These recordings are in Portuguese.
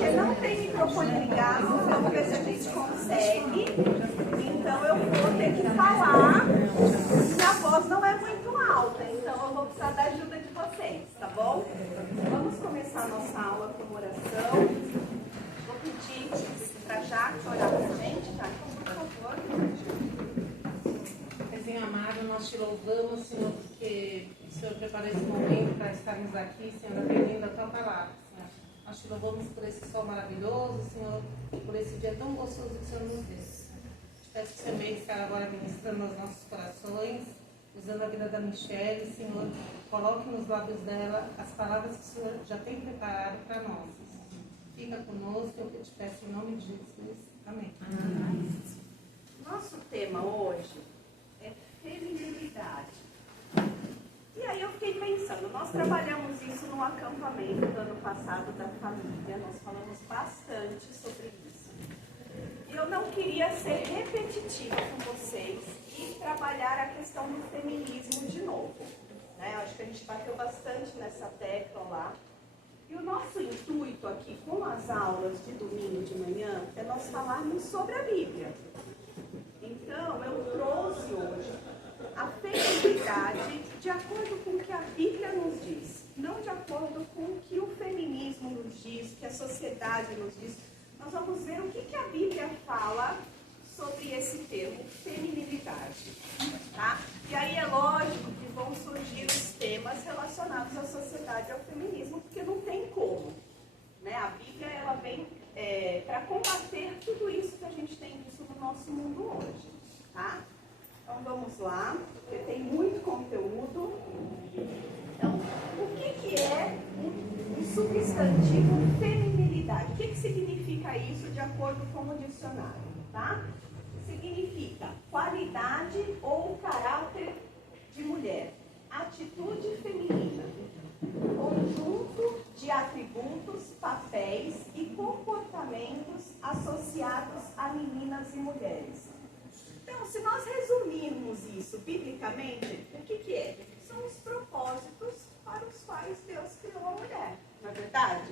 porque não tem microfone ligado, vamos ver se a gente consegue. Então eu vou ter que falar, minha voz não é muito alta, então eu vou precisar da ajuda de vocês, tá bom? Vamos começar a nossa aula com oração. Vou pedir para a Jaque orar para a gente, Jaque, por favor. Senhor amado, nós te louvamos, Senhor, porque o Senhor preparou esse momento para estarmos aqui, Senhor, aprendendo a tua palavra, Senhor. Nós te louvamos por esse sol maravilhoso, Senhor, por esse dia tão gostoso que o Senhor nos deu. Te peço que o Senhor venha estar agora ministrando aos nossos corações, usando a vida da Michelle, Senhor. Coloque nos lábios dela as palavras que o Senhor já tem preparado para nós. Fica conosco, eu te peço em nome de Jesus. Amém. Nosso tema hoje é feminilidade. E aí eu fiquei pensando, nós trabalhamos isso no acampamento do ano passado da família, nós falamos bastante sobre isso. E eu não queria ser repetitiva com vocês e trabalhar a questão do feminismo de novo. Né? Acho que a gente bateu bastante nessa tecla lá. E o nosso intuito aqui com as aulas de domingo de manhã é nós falarmos sobre a Bíblia. Então, eu trouxe hoje a feminilidade de acordo com o que a Bíblia nos diz, não de acordo com o que o feminismo nos diz, o que a sociedade nos diz. Nós vamos ver o que a Bíblia fala sobre esse termo, feminilidade. Tá? E aí é lógico que vão surgir os temas relacionados à sociedade e ao feminismo, porque não tem como. Né? A Bíblia ela vem para combater tudo isso que a gente tem visto no nosso mundo hoje. Tá? Então vamos lá, porque tem muito conteúdo. Então, o que é um substantivo feminilidade? O que significa isso de acordo com o dicionário? Tá? Significa qualidade ou caráter de mulher, atitude feminina, conjunto de atributos, papéis e comportamentos associados a meninas e mulheres. Então, se nós resumirmos isso biblicamente, o que é? São os propósitos para os quais Deus criou a mulher, não é verdade?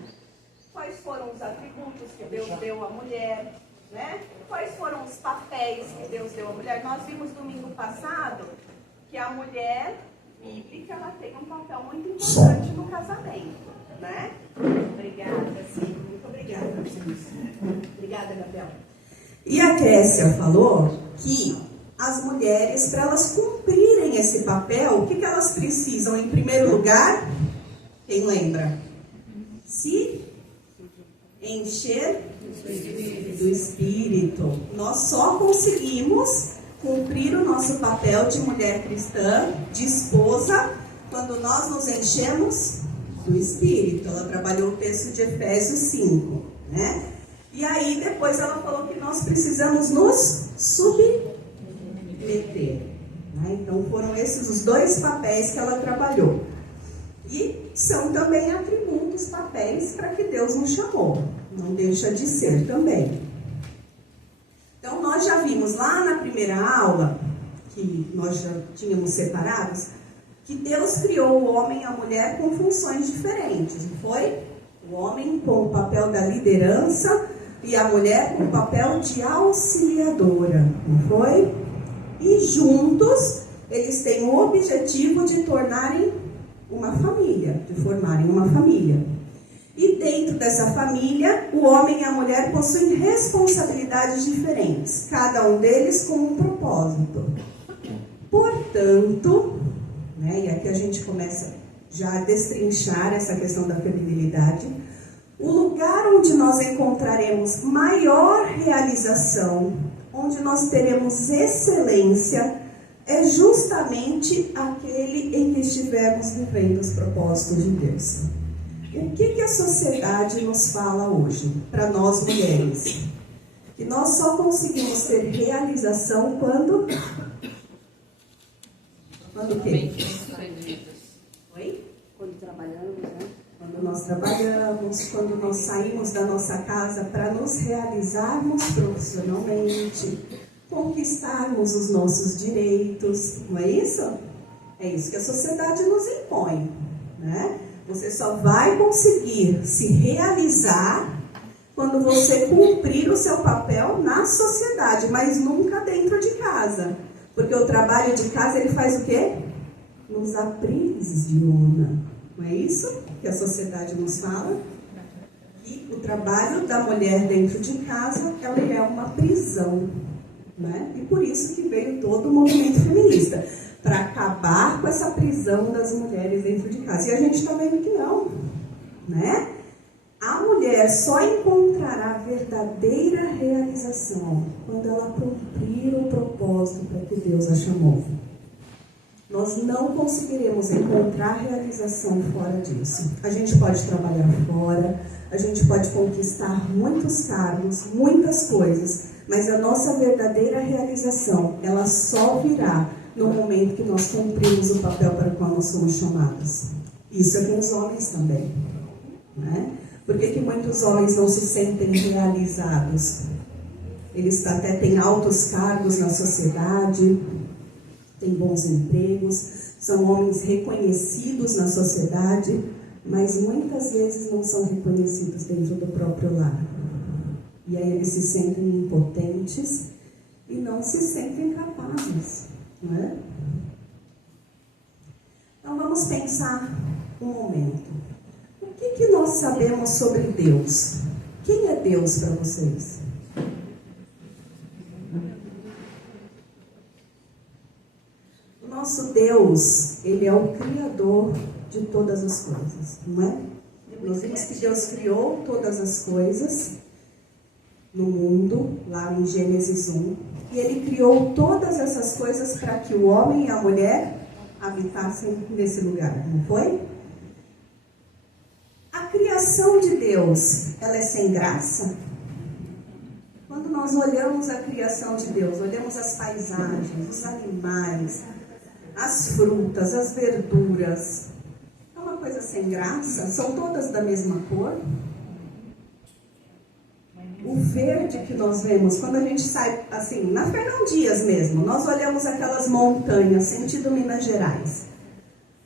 Quais foram os atributos que Deus deu à mulher, né? Quais foram os papéis que Deus deu à mulher? Nós vimos domingo passado que a mulher bíblica ela tem um papel muito importante no casamento, né? Obrigada, sim. Muito obrigada. Obrigada, Gabriela. E a Kessia falou que as mulheres, para elas cumprirem esse papel, o que elas precisam? Em primeiro lugar, quem lembra? Se encher do Espírito. Nós só conseguimos cumprir o nosso papel de mulher cristã, de esposa, quando nós nos enchemos do Espírito. Ela trabalhou o texto de Efésios 5, né? E aí depois ela falou que nós precisamos nos submeter. Né? Então foram esses os dois papéis que ela trabalhou. E são também atributos, papéis para que Deus nos chamou. Não deixa de ser também. Então nós já vimos lá na primeira aula, que nós já tínhamos separados, que Deus criou o homem e a mulher com funções diferentes, não foi? O homem com o papel da liderança e a mulher com o papel de auxiliadora, não foi? E juntos eles têm o objetivo de tornarem uma família, de formarem uma família. E dentro dessa família, o homem e a mulher possuem responsabilidades diferentes, cada um deles com um propósito. Portanto, né, e aqui a gente começa já a destrinchar essa questão da feminilidade, o lugar onde nós encontraremos maior realização, onde nós teremos excelência, é justamente aquele em que estivermos vivendo os propósitos de Deus. O que a sociedade nos fala hoje, para nós mulheres? Que nós só conseguimos ter realização quando o quê? Oi? Quando trabalhamos, né? Quando nós trabalhamos, quando nós saímos da nossa casa para nos realizarmos profissionalmente, conquistarmos os nossos direitos, não é isso? É isso que a sociedade nos impõe, né? Você só vai conseguir se realizar quando você cumprir o seu papel na sociedade, mas nunca dentro de casa. Porque o trabalho de casa, ele faz o quê? Nos aprisiona. Não é isso que a sociedade nos fala? E o trabalho da mulher dentro de casa, ela é uma prisão. Né? E por isso que veio todo o movimento feminista. Para acabar com essa prisão das mulheres dentro de casa. E a gente está vendo que não. Né? A mulher só encontrará verdadeira realização quando ela cumprir o propósito para que Deus a chamou. Nós não conseguiremos encontrar realização fora disso. A gente pode trabalhar fora, a gente pode conquistar muitos cargos, muitas coisas, mas a nossa verdadeira realização, ela só virá no momento que nós cumprimos o papel para o qual nós somos chamados. Isso é com os homens também. Né? Por que muitos homens não se sentem realizados? Eles até têm altos cargos na sociedade, têm bons empregos, são homens reconhecidos na sociedade, mas muitas vezes não são reconhecidos dentro do próprio lar. E aí eles se sentem impotentes e não se sentem capazes. Não é? Então vamos pensar um momento. O que nós sabemos sobre Deus? Quem é Deus para vocês? O nosso Deus, Ele é o Criador de todas as coisas, não é? Nós vimos que Deus criou todas as coisas no mundo, lá em Gênesis 1, e Ele criou todas essas coisas para que o homem e a mulher habitassem nesse lugar, não foi? A criação de Deus, ela é sem graça? Quando nós olhamos a criação de Deus, olhamos as paisagens, os animais, as frutas, as verduras, é uma coisa sem graça? São todas da mesma cor? O verde que nós vemos, quando a gente sai, assim, na Fernão Dias mesmo, nós olhamos aquelas montanhas, sentido Minas Gerais.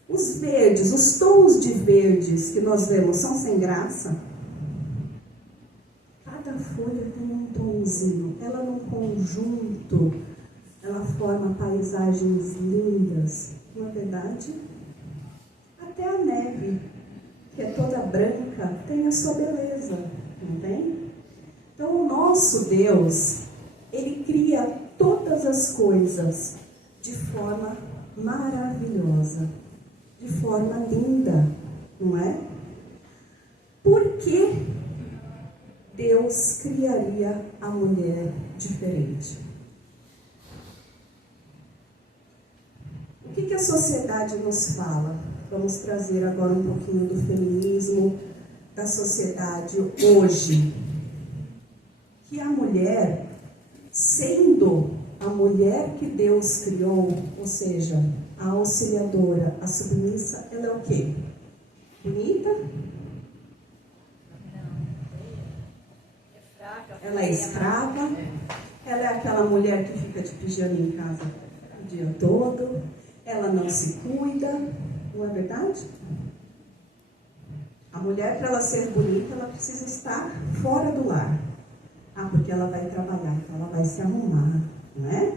Os verdes, os tons de verdes que nós vemos são sem graça? Cada folha tem um tonzinho, ela num conjunto, ela forma paisagens lindas, não é verdade? Até a neve, que é toda branca, tem a sua beleza, não tem? Então o nosso Deus, Ele cria todas as coisas de forma maravilhosa, de forma linda, não é? Por que Deus criaria a mulher diferente? O que a sociedade nos fala? Vamos trazer agora um pouquinho do feminismo, da sociedade hoje. Que a mulher, sendo a mulher que Deus criou, ou seja, a auxiliadora, a submissa, ela é o quê? Bonita? Ela é escrava? Ela é aquela mulher que fica de pijama em casa o dia todo? Ela não se cuida? Não é verdade? A mulher, para ela ser bonita, ela precisa estar fora do lar. Ah, porque ela vai trabalhar, então ela vai se arrumar, não é?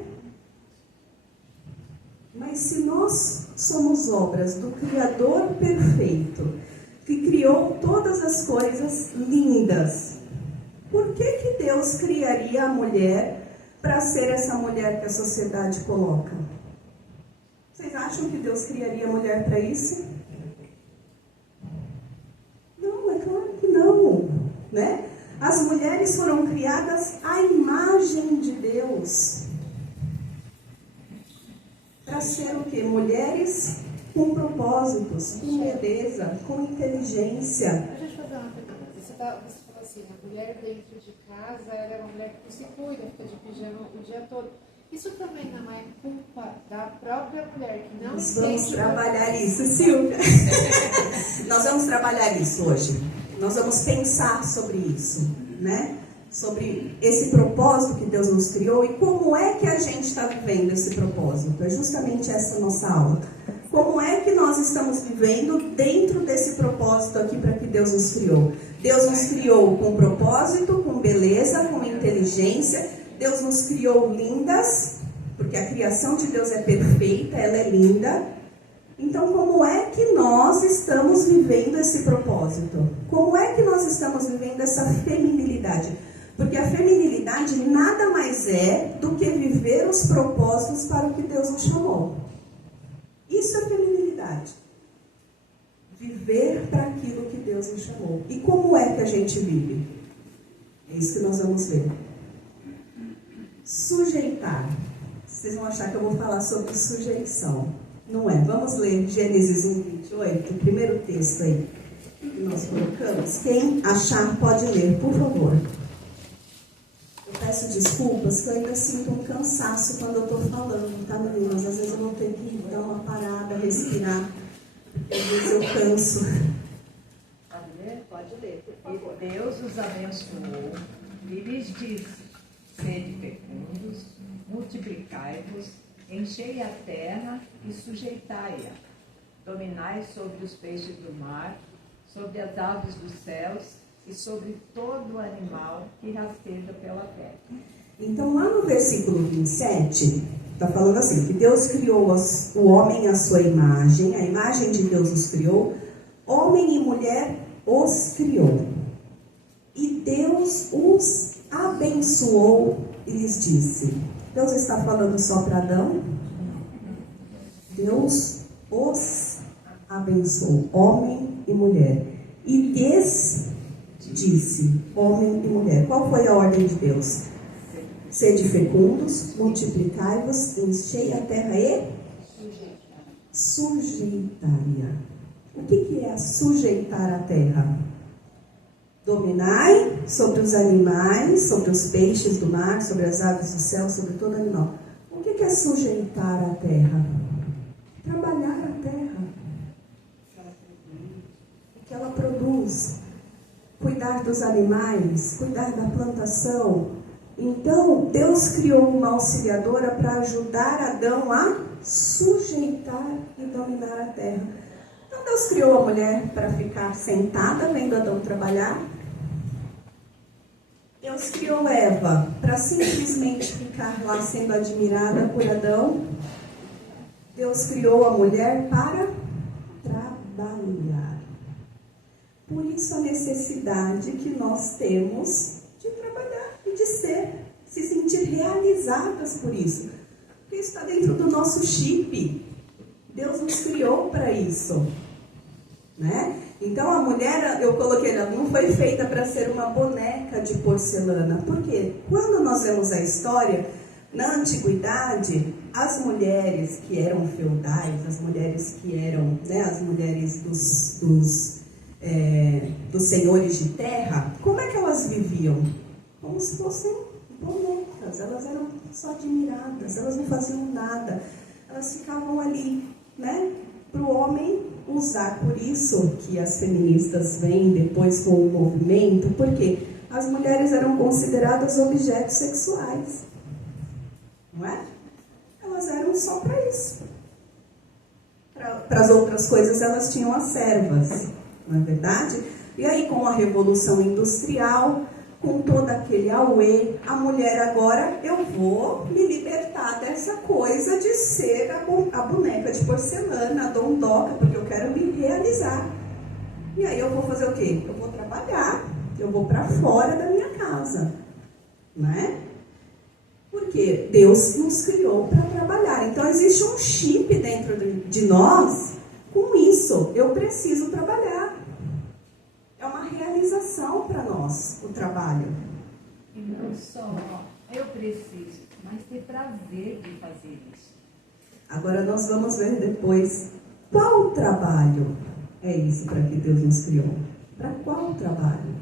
Mas se nós somos obras do Criador perfeito, que criou todas as coisas lindas, por que Deus criaria a mulher para ser essa mulher que a sociedade coloca? Vocês acham que Deus criaria a mulher para isso? Não, é claro que não, né? As mulheres foram criadas à imagem de Deus. Para ser o quê? Mulheres com propósitos, com beleza, com inteligência. Deixa eu te fazer uma pergunta. Você falou assim, a mulher dentro de casa, ela é uma mulher que se cuida, fica de pijama o dia todo. Isso também não é culpa da própria mulher, que não Nós entende. vamos trabalhar isso, Silvia. Nós vamos trabalhar isso hoje. Nós vamos pensar sobre isso, né? Sobre esse propósito que Deus nos criou e como é que a gente está vivendo esse propósito. É justamente essa nossa aula. Como é que nós estamos vivendo dentro desse propósito aqui para que Deus nos criou? Deus nos criou com propósito, com beleza, com inteligência. Deus nos criou lindas, porque a criação de Deus é perfeita, ela é linda. Então, como é que nós estamos vivendo esse propósito? Como é que nós estamos vivendo essa feminilidade? Porque a feminilidade nada mais é do que viver os propósitos para o que Deus nos chamou. Isso é feminilidade. Viver para aquilo que Deus nos chamou. E como é que a gente vive? É isso que nós vamos ver. Sujeitar. Vocês vão achar que eu vou falar sobre sujeição. Não é. Vamos ler Gênesis 1:28, o primeiro texto aí que nós colocamos. Quem achar pode ler, por favor. Eu peço desculpas, que eu ainda sinto um cansaço quando eu estou falando, tá, meninas? Às vezes eu não tenho que dar uma parada, respirar. Às vezes eu canso. Pode ler? Pode ler, por favor. E Deus os abençoou e lhes disse: sede fecundos, multiplicai-vos, enchei a terra e sujeitai-a. Dominai sobre os peixes do mar, sobre as aves dos céus e sobre todo animal que rasteja pela terra. Então, lá no versículo 27, está falando assim, que Deus criou o homem à sua imagem, a imagem de Deus os criou, homem e mulher os criou. E Deus os abençoou e lhes disse. Deus está falando só para Adão? Deus os abençoou, homem e mulher. E lhes disse, homem e mulher. Qual foi a ordem de Deus? Sede fecundos, multiplicai-vos, enchei a terra e sujeitai-a. O que é sujeitar a terra? Dominai sobre os animais, sobre os peixes do mar, sobre as aves do céu, sobre todo animal. O que é sujeitar a terra? Trabalhar a terra. O que ela produz. Cuidar dos animais, cuidar da plantação. Então, Deus criou uma auxiliadora para ajudar Adão a sujeitar e dominar a terra. Então, Deus criou a mulher para ficar sentada, vendo Adão trabalhar. Deus criou Eva para simplesmente ficar lá sendo admirada por Adão. Deus criou a mulher para trabalhar. Por isso a necessidade que nós temos de trabalhar e de se sentir realizadas por isso. Porque isso está dentro do nosso chip. Deus nos criou para isso. Né? Então a mulher, eu coloquei, ela não foi feita para ser uma boneca de porcelana. Por quê? Quando nós vemos a história, na antiguidade, as mulheres que eram feudais, as mulheres que eram, né, as mulheres dos senhores de terra, como é que elas viviam? Como se fossem bonecas, elas eram só admiradas, elas não faziam nada, elas ficavam ali, né, para o homem usar. Por isso que as feministas vêm depois com o movimento, porque as mulheres eram consideradas objetos sexuais, não é? Elas eram só para isso. Para as outras coisas elas tinham as servas, não é verdade? E aí com a Revolução Industrial, com todo aquele auê, a mulher agora, eu vou me libertar dessa coisa de ser a boneca de porcelana, a dondoca, porque eu quero me realizar. E aí eu vou fazer o quê? Eu vou trabalhar, eu vou para fora da minha casa, né? Porque Deus nos criou para trabalhar. Então existe um chip dentro de nós com isso. Eu preciso trabalhar. É uma realização para nós, o trabalho. E não só eu preciso, mas ter prazer de fazer isso. Agora nós vamos ver depois qual trabalho é isso para que Deus nos criou. Para qual trabalho?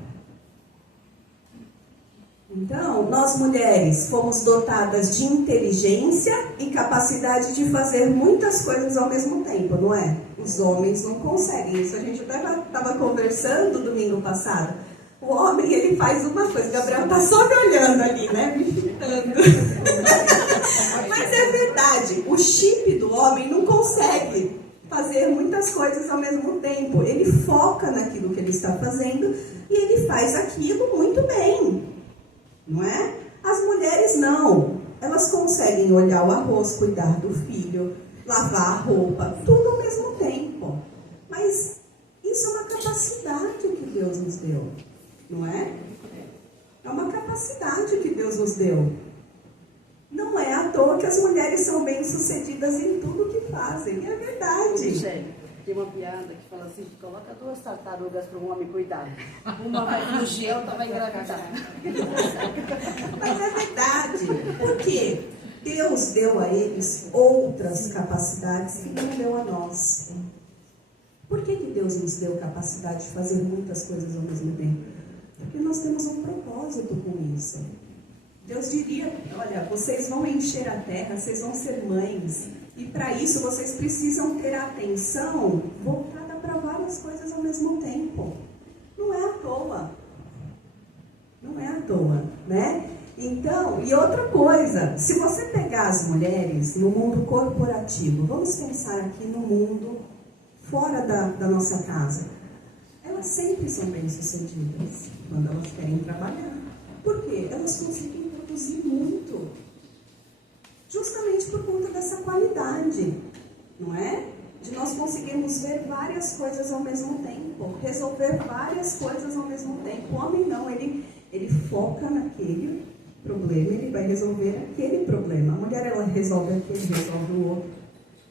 Então, nós mulheres fomos dotadas de inteligência e capacidade de fazer muitas coisas ao mesmo tempo, não é? Os homens não conseguem. Isso a gente até estava conversando domingo passado. O homem, ele faz uma coisa. Gabriel está só me olhando ali, né? Me fitando. Mas é verdade. O chip do homem não consegue fazer muitas coisas ao mesmo tempo. Ele foca naquilo que ele está fazendo e ele faz aquilo muito bem, não é? As mulheres não. Elas conseguem olhar o arroz, cuidar do filho, lavar a roupa, tudo ao mesmo tempo. Mas isso é uma capacidade que Deus nos deu, não é? É uma capacidade que Deus nos deu. Não é à toa que as mulheres são bem-sucedidas em tudo que fazem. É verdade. Michele, tem uma piada que fala assim, coloca 2 tartarugas para um homem cuidar. Uma vai fugir, a outra vai engravidar. Mas é verdade. Por quê? Deus deu a eles outras capacidades que não deu a nós. Por que Deus nos deu capacidade de fazer muitas coisas ao mesmo tempo? Porque nós temos um propósito com isso. Deus diria, olha, vocês vão encher a terra, vocês vão ser mães. E para isso vocês precisam ter a atenção voltada para várias coisas ao mesmo tempo. Não é à toa. Não é à toa, né? Então, e outra coisa, se você pegar as mulheres no mundo corporativo, vamos pensar aqui no mundo fora da nossa casa, elas sempre são bem-sucedidas quando elas querem trabalhar. Por quê? Elas conseguem produzir muito. Justamente por conta dessa qualidade, não é? De nós conseguirmos ver várias coisas ao mesmo tempo, resolver várias coisas ao mesmo tempo. O homem não, ele foca naquele problema, ele vai resolver aquele problema. A mulher, ela resolve aquele, resolve o outro.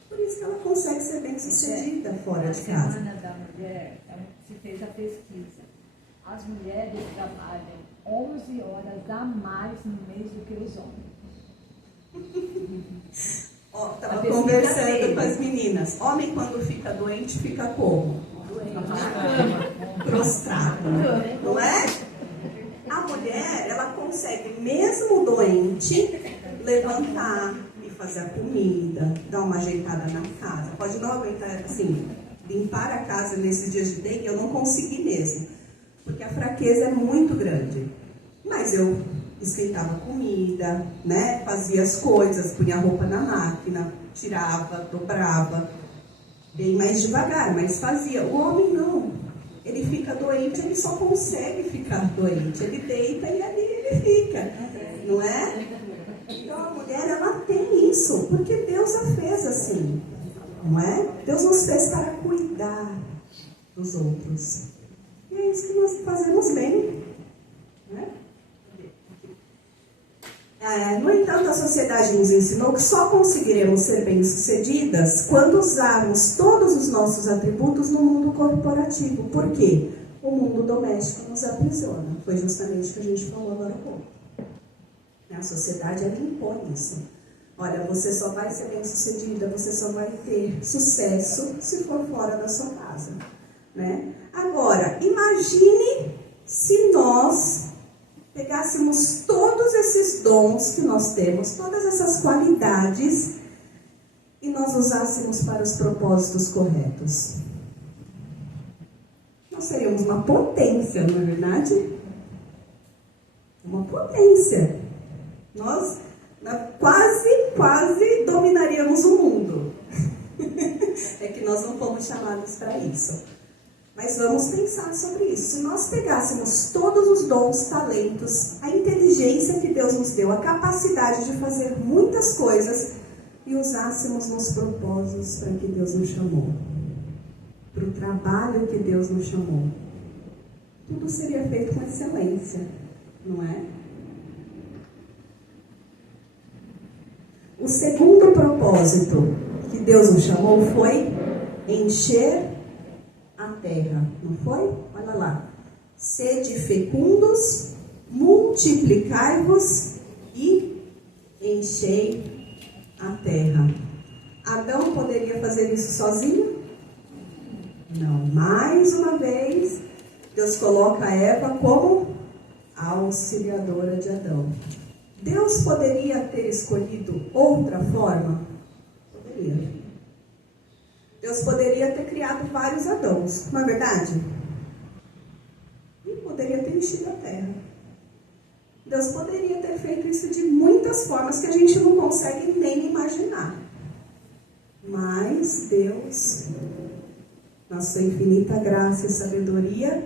Por isso que ela consegue ser bem-sucedida fora de casa. Na Semana da Mulher, se fez a pesquisa. As mulheres trabalham 11 horas a mais no mês do que os homens. Estava conversando com as meninas. Homem, quando fica doente, fica como? Prostrado, não é? A mulher, ela consegue, mesmo doente, levantar e fazer a comida, dar uma ajeitada na casa. Pode não aguentar, assim, limpar a casa nesses dias de dengue, eu não consegui mesmo, porque a fraqueza é muito grande. Mas eu esquentava comida, né? Fazia as coisas, punha a roupa na máquina, tirava, dobrava, bem mais devagar, mas fazia. O homem não. Ele fica doente, ele só consegue ficar doente. Ele deita e ali ele fica, não é? Então a mulher, ela tem isso, porque Deus a fez assim, não é? Deus nos fez para cuidar dos outros. E é isso que nós fazemos bem, né? No entanto, a sociedade nos ensinou que só conseguiremos ser bem-sucedidas quando usarmos todos os nossos atributos no mundo corporativo. Por quê? O mundo doméstico nos aprisiona. Foi justamente o que a gente falou agora há pouco. A sociedade, ela impõe isso. Olha, você só vai ser bem-sucedida, você só vai ter sucesso se for fora da sua casa, né? Agora, imagine se nós pegássemos todos esses dons que nós temos, todas essas qualidades, e nós usássemos para os propósitos corretos. Nós seríamos uma potência, não é verdade? Uma potência. Nós quase dominaríamos o mundo. É que nós não fomos chamados para isso. Mas vamos pensar sobre isso. Se nós pegássemos todos os dons, talentos, a inteligência que Deus nos deu, a capacidade de fazer muitas coisas e usássemos nos propósitos para que Deus nos chamou, para o trabalho que Deus nos chamou, tudo seria feito com excelência, não é? O segundo propósito que Deus nos chamou foi encher a terra, não foi? Olha lá. Sede fecundos, multiplicai-vos e enchei a terra. Adão poderia fazer isso sozinho? Não. Mais uma vez, Deus coloca a Eva como a auxiliadora de Adão. Deus poderia ter escolhido outra forma? Poderia. Deus poderia ter criado vários Adãos, não é verdade? E poderia ter enchido a terra. Deus poderia ter feito isso de muitas formas que a gente não consegue nem imaginar. Mas Deus, na sua infinita graça e sabedoria,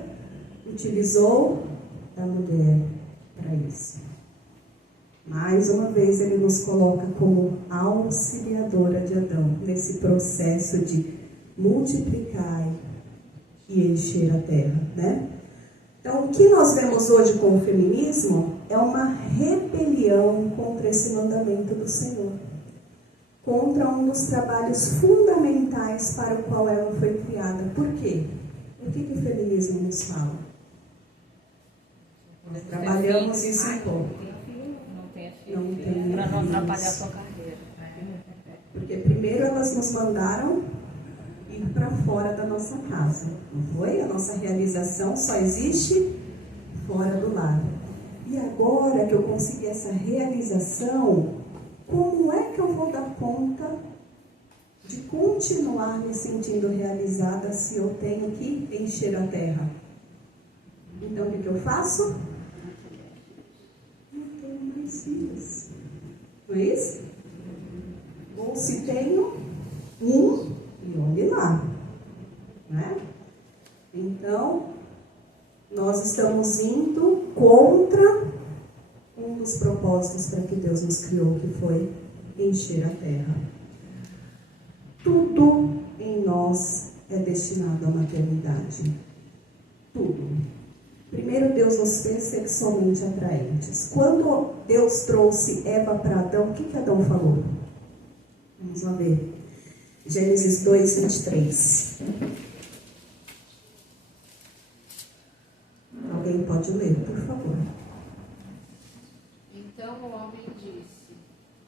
utilizou a mulher para isso. Mais uma vez Ele nos coloca como auxiliadora de Adão, nesse processo de multiplicar e encher a terra, né? Então, o que nós vemos hoje com o feminismo é uma rebelião contra esse mandamento do Senhor, contra um dos trabalhos fundamentais para o qual ela foi criada. Por quê? O que o feminismo nos fala? Nós trabalhamos isso um pouco. Não tem para não atrapalhar a sua carreira. Porque primeiro elas nos mandaram ir para fora da nossa casa, não foi? A nossa realização só existe fora do lar. E agora que eu consegui essa realização, como é que eu vou dar conta de continuar me sentindo realizada se eu tenho que encher a terra? Então o que eu faço? Não tenho mais filhos. Não é isso? Ou se tenho um, e olhe lá. Né? Então, nós estamos indo contra um dos propósitos para que Deus nos criou, que foi encher a terra. Tudo em nós é destinado à maternidade. Tudo. Primeiro, Deus nos fez sexualmente atraentes. Quando Deus trouxe Eva para Adão, o que Adão falou? Vamos lá ver. Gênesis 2, 23. Alguém pode ler, por favor. Então o homem disse: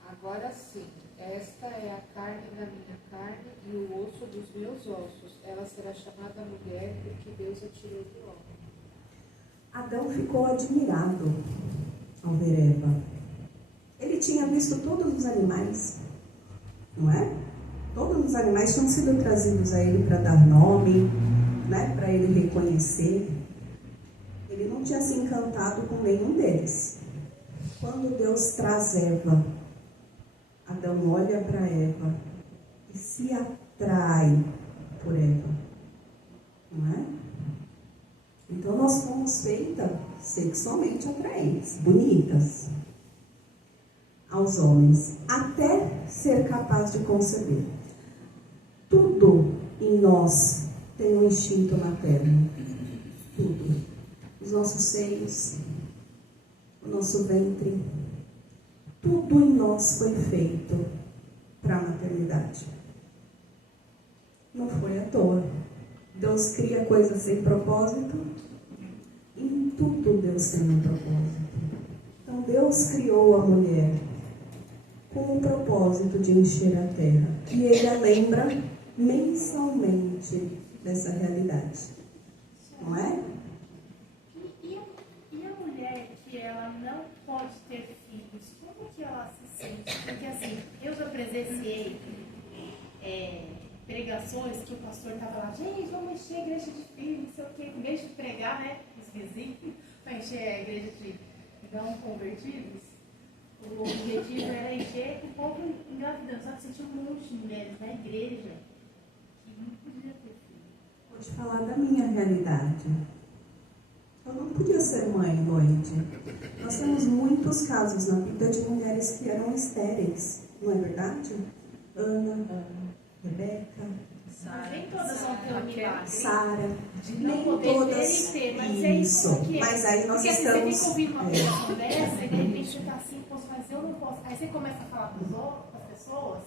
agora sim, esta é a carne da minha carne e o osso dos meus ossos. Ela será chamada mulher, porque Deus a tirou do homem. Adão ficou admirado ao ver Eva. Ele tinha visto todos os animais, não é? Todos os animais tinham sido trazidos a ele para dar nome, né? Para ele reconhecer. Ele não tinha se encantado com nenhum deles. Quando Deus traz Eva, Adão olha para Eva e se atrai por Eva, não é? Então nós fomos feitas sexualmente atraentes, bonitas aos homens, até ser capaz de conceber. Tudo em nós tem um instinto materno. Tudo. Os nossos seios, o nosso ventre, tudo em nós foi feito para a maternidade. Não foi à toa. Deus cria coisas sem propósito. Em tudo Deus tem um propósito. Então Deus criou a mulher com o propósito de encher a terra. E Ele a lembra mensalmente dessa realidade. Não é? E a mulher que ela não pode ter filhos, como que ela se sente? Porque assim, eu já presenciei pregações que o pastor estava lá, gente, vamos encher a igreja de filhos, não sei o quê, em vez de pregar, né, os vizinhos, para encher a igreja de não convertidos, o objetivo era encher o povo engravidando, só que você tinha um monte de mulheres na igreja que não podia ter filho. Vou te falar da minha realidade. Eu não podia ser mãe, Lloyd. Nós temos muitos casos na vida de mulheres que eram estéreis, não é verdade? Ana, Rebeca, Mas nem todas vão ter um milagre. Sara, De não nem poder todas. ter, mas Isso. é como que é? Mas aí nós Porque assim, estamos. você fica ouvindo uma pregação dessa e de repente você tá assim, posso fazer ou não posso. Aí você começa a falar para as pessoas,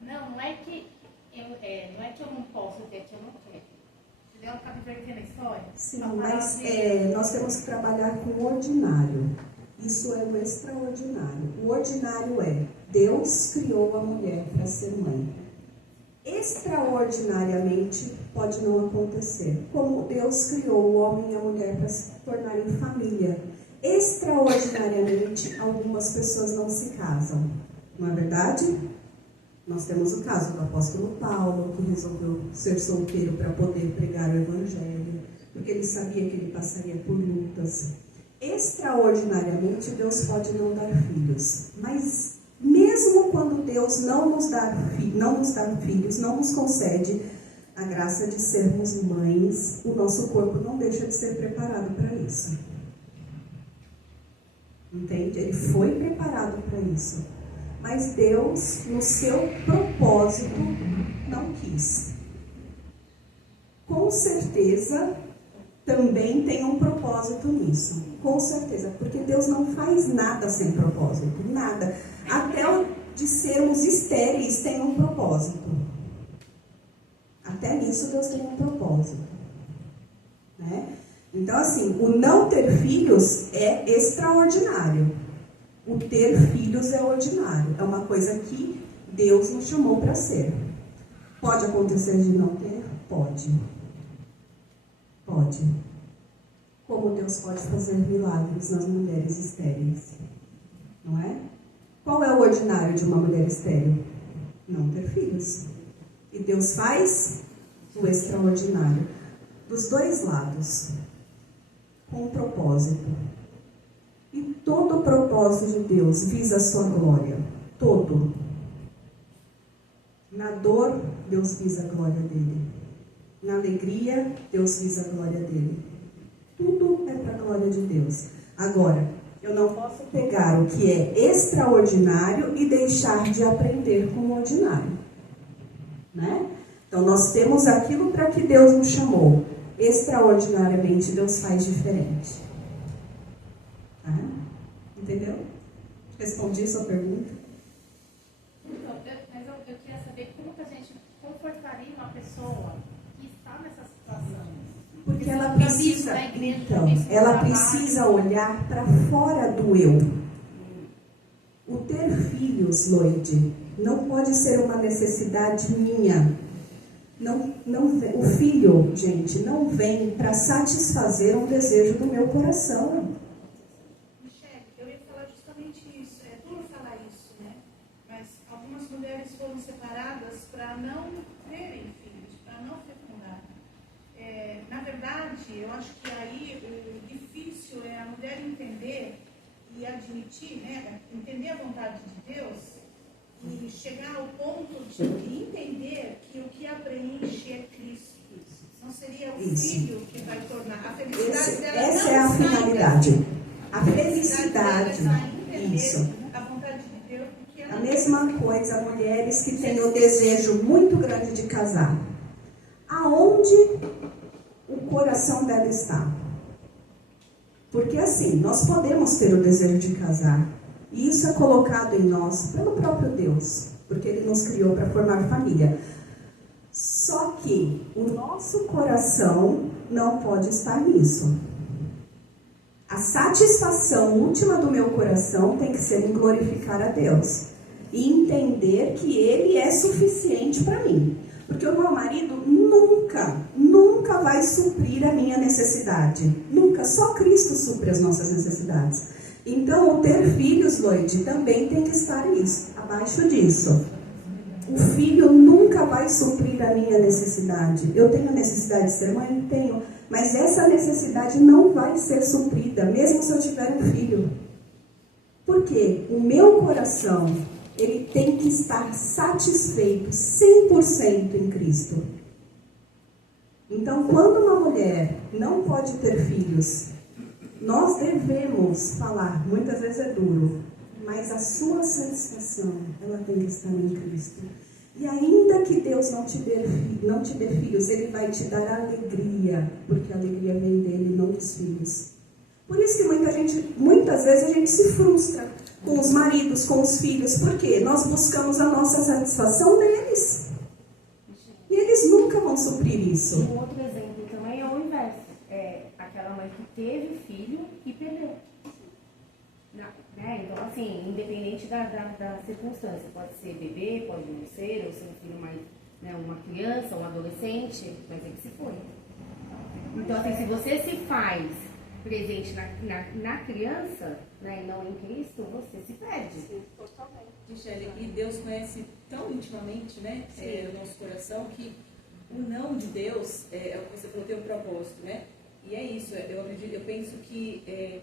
não é que eu não posso ter, é que eu não quero. Entendeu? Ela acaba invertendo a história. Sim, Pra mas falar assim, nós temos que trabalhar com o ordinário. Isso é o extraordinário. O ordinário é: Deus criou a mulher para ser mãe. Extraordinariamente pode não acontecer. Como Deus criou o homem e a mulher para se tornarem família. Extraordinariamente, algumas pessoas não se casam. Não é verdade? Nós temos o caso do apóstolo Paulo, que resolveu ser solteiro para poder pregar o evangelho, porque ele sabia que ele passaria por lutas. Extraordinariamente, Deus pode não dar filhos, mas Mesmo quando Deus não nos dá filhos, não nos concede a graça de sermos mães, o nosso corpo não deixa de ser preparado para isso. Entende? Ele foi preparado para isso. Mas Deus, no seu propósito, não quis. Com certeza, também tem um propósito nisso. Com certeza. Porque Deus não faz nada sem propósito. Nada. Até o de sermos estéreis tem um propósito. Até nisso Deus tem um propósito. Né? Então, assim, o não ter filhos é extraordinário. O ter filhos é ordinário. É uma coisa que Deus nos chamou para ser. Pode acontecer de não ter? Pode. Pode. Como Deus pode fazer milagres nas mulheres estéreis? Não é? Qual é o ordinário de uma mulher estéril? Não ter filhos. E Deus faz o extraordinário. Dos dois lados. Com um propósito. E todo o propósito de Deus visa a sua glória. Todo. Na dor, Deus visa a glória dele. Na alegria, Deus visa a glória dele. Tudo é para a glória de Deus. Agora, eu não posso pegar o que é extraordinário e deixar de aprender com o ordinário. Né? Então, nós temos aquilo para que Deus nos chamou. Extraordinariamente, Deus faz diferente. Tá? Entendeu? Respondi sua pergunta? Então, mas eu queria saber como que a gente confortaria uma pessoa que está nessa situação. Porque ela precisa, então, ela precisa olhar para fora do eu. O ter filhos, Loide, não pode ser uma necessidade minha. O filho, gente, não vem para satisfazer um desejo do meu coração. Michele, eu ia falar justamente isso. É duro falar isso, né? Mas algumas mulheres foram separadas para não terem filhos, para não fecundar. Na verdade, eu acho que aí o difícil é a mulher entender e admitir, né? Entender a vontade de Deus e chegar ao ponto de entender que o que a preenche é Cristo. Não seria o filho que vai tornar a felicidade dela. Essa é a finalidade. A felicidade. Isso. A vontade de Deus. Porque ela A mesma coisa, mulheres que têm o desejo muito grande de casar. Aonde o coração dela está? Porque assim, nós podemos ter o desejo de casar. E isso é colocado em nós pelo próprio Deus. Porque Ele nos criou para formar família. Só que o nosso coração não pode estar nisso. A satisfação última do meu coração tem que ser em glorificar a Deus. E entender que Ele é suficiente para mim. Porque o meu marido nunca vai suprir a minha necessidade. Nunca. Só Cristo supre as nossas necessidades. Então, o ter filhos, Loide, também tem que estar abaixo disso. O filho nunca vai suprir a minha necessidade. Eu tenho a necessidade de ser mãe? Tenho. Mas essa necessidade não vai ser suprida, mesmo se eu tiver um filho. Por quê? O meu coração, ele tem que estar satisfeito 100% em Cristo. Então, quando uma mulher não pode ter filhos, nós devemos falar, muitas vezes é duro, mas a sua satisfação, ela tem que estar em Cristo. E ainda que Deus não te dê filhos, Ele vai te dar alegria, porque a alegria vem dele, não dos filhos. Por isso que muitas vezes a gente se frustra com os maridos, com os filhos, porque nós buscamos a nossa satisfação neles. E eles nunca vão suprir isso. Um outro exemplo também é o inverso. É aquela mãe que teve filho e perdeu. Né? Então, assim, independente da circunstância, pode ser bebê, pode não ser, ou ser um filho mais, né, uma criança, um adolescente, mas é que se foi. Então, assim, se você se faz presente na criança, né, e não em Cristo, você se perde. Sim, totalmente. Michele, e Deus conhece tão intimamente, né, o nosso coração, que o não de Deus, é o que você falou, tem um propósito, né? E é isso, eu penso que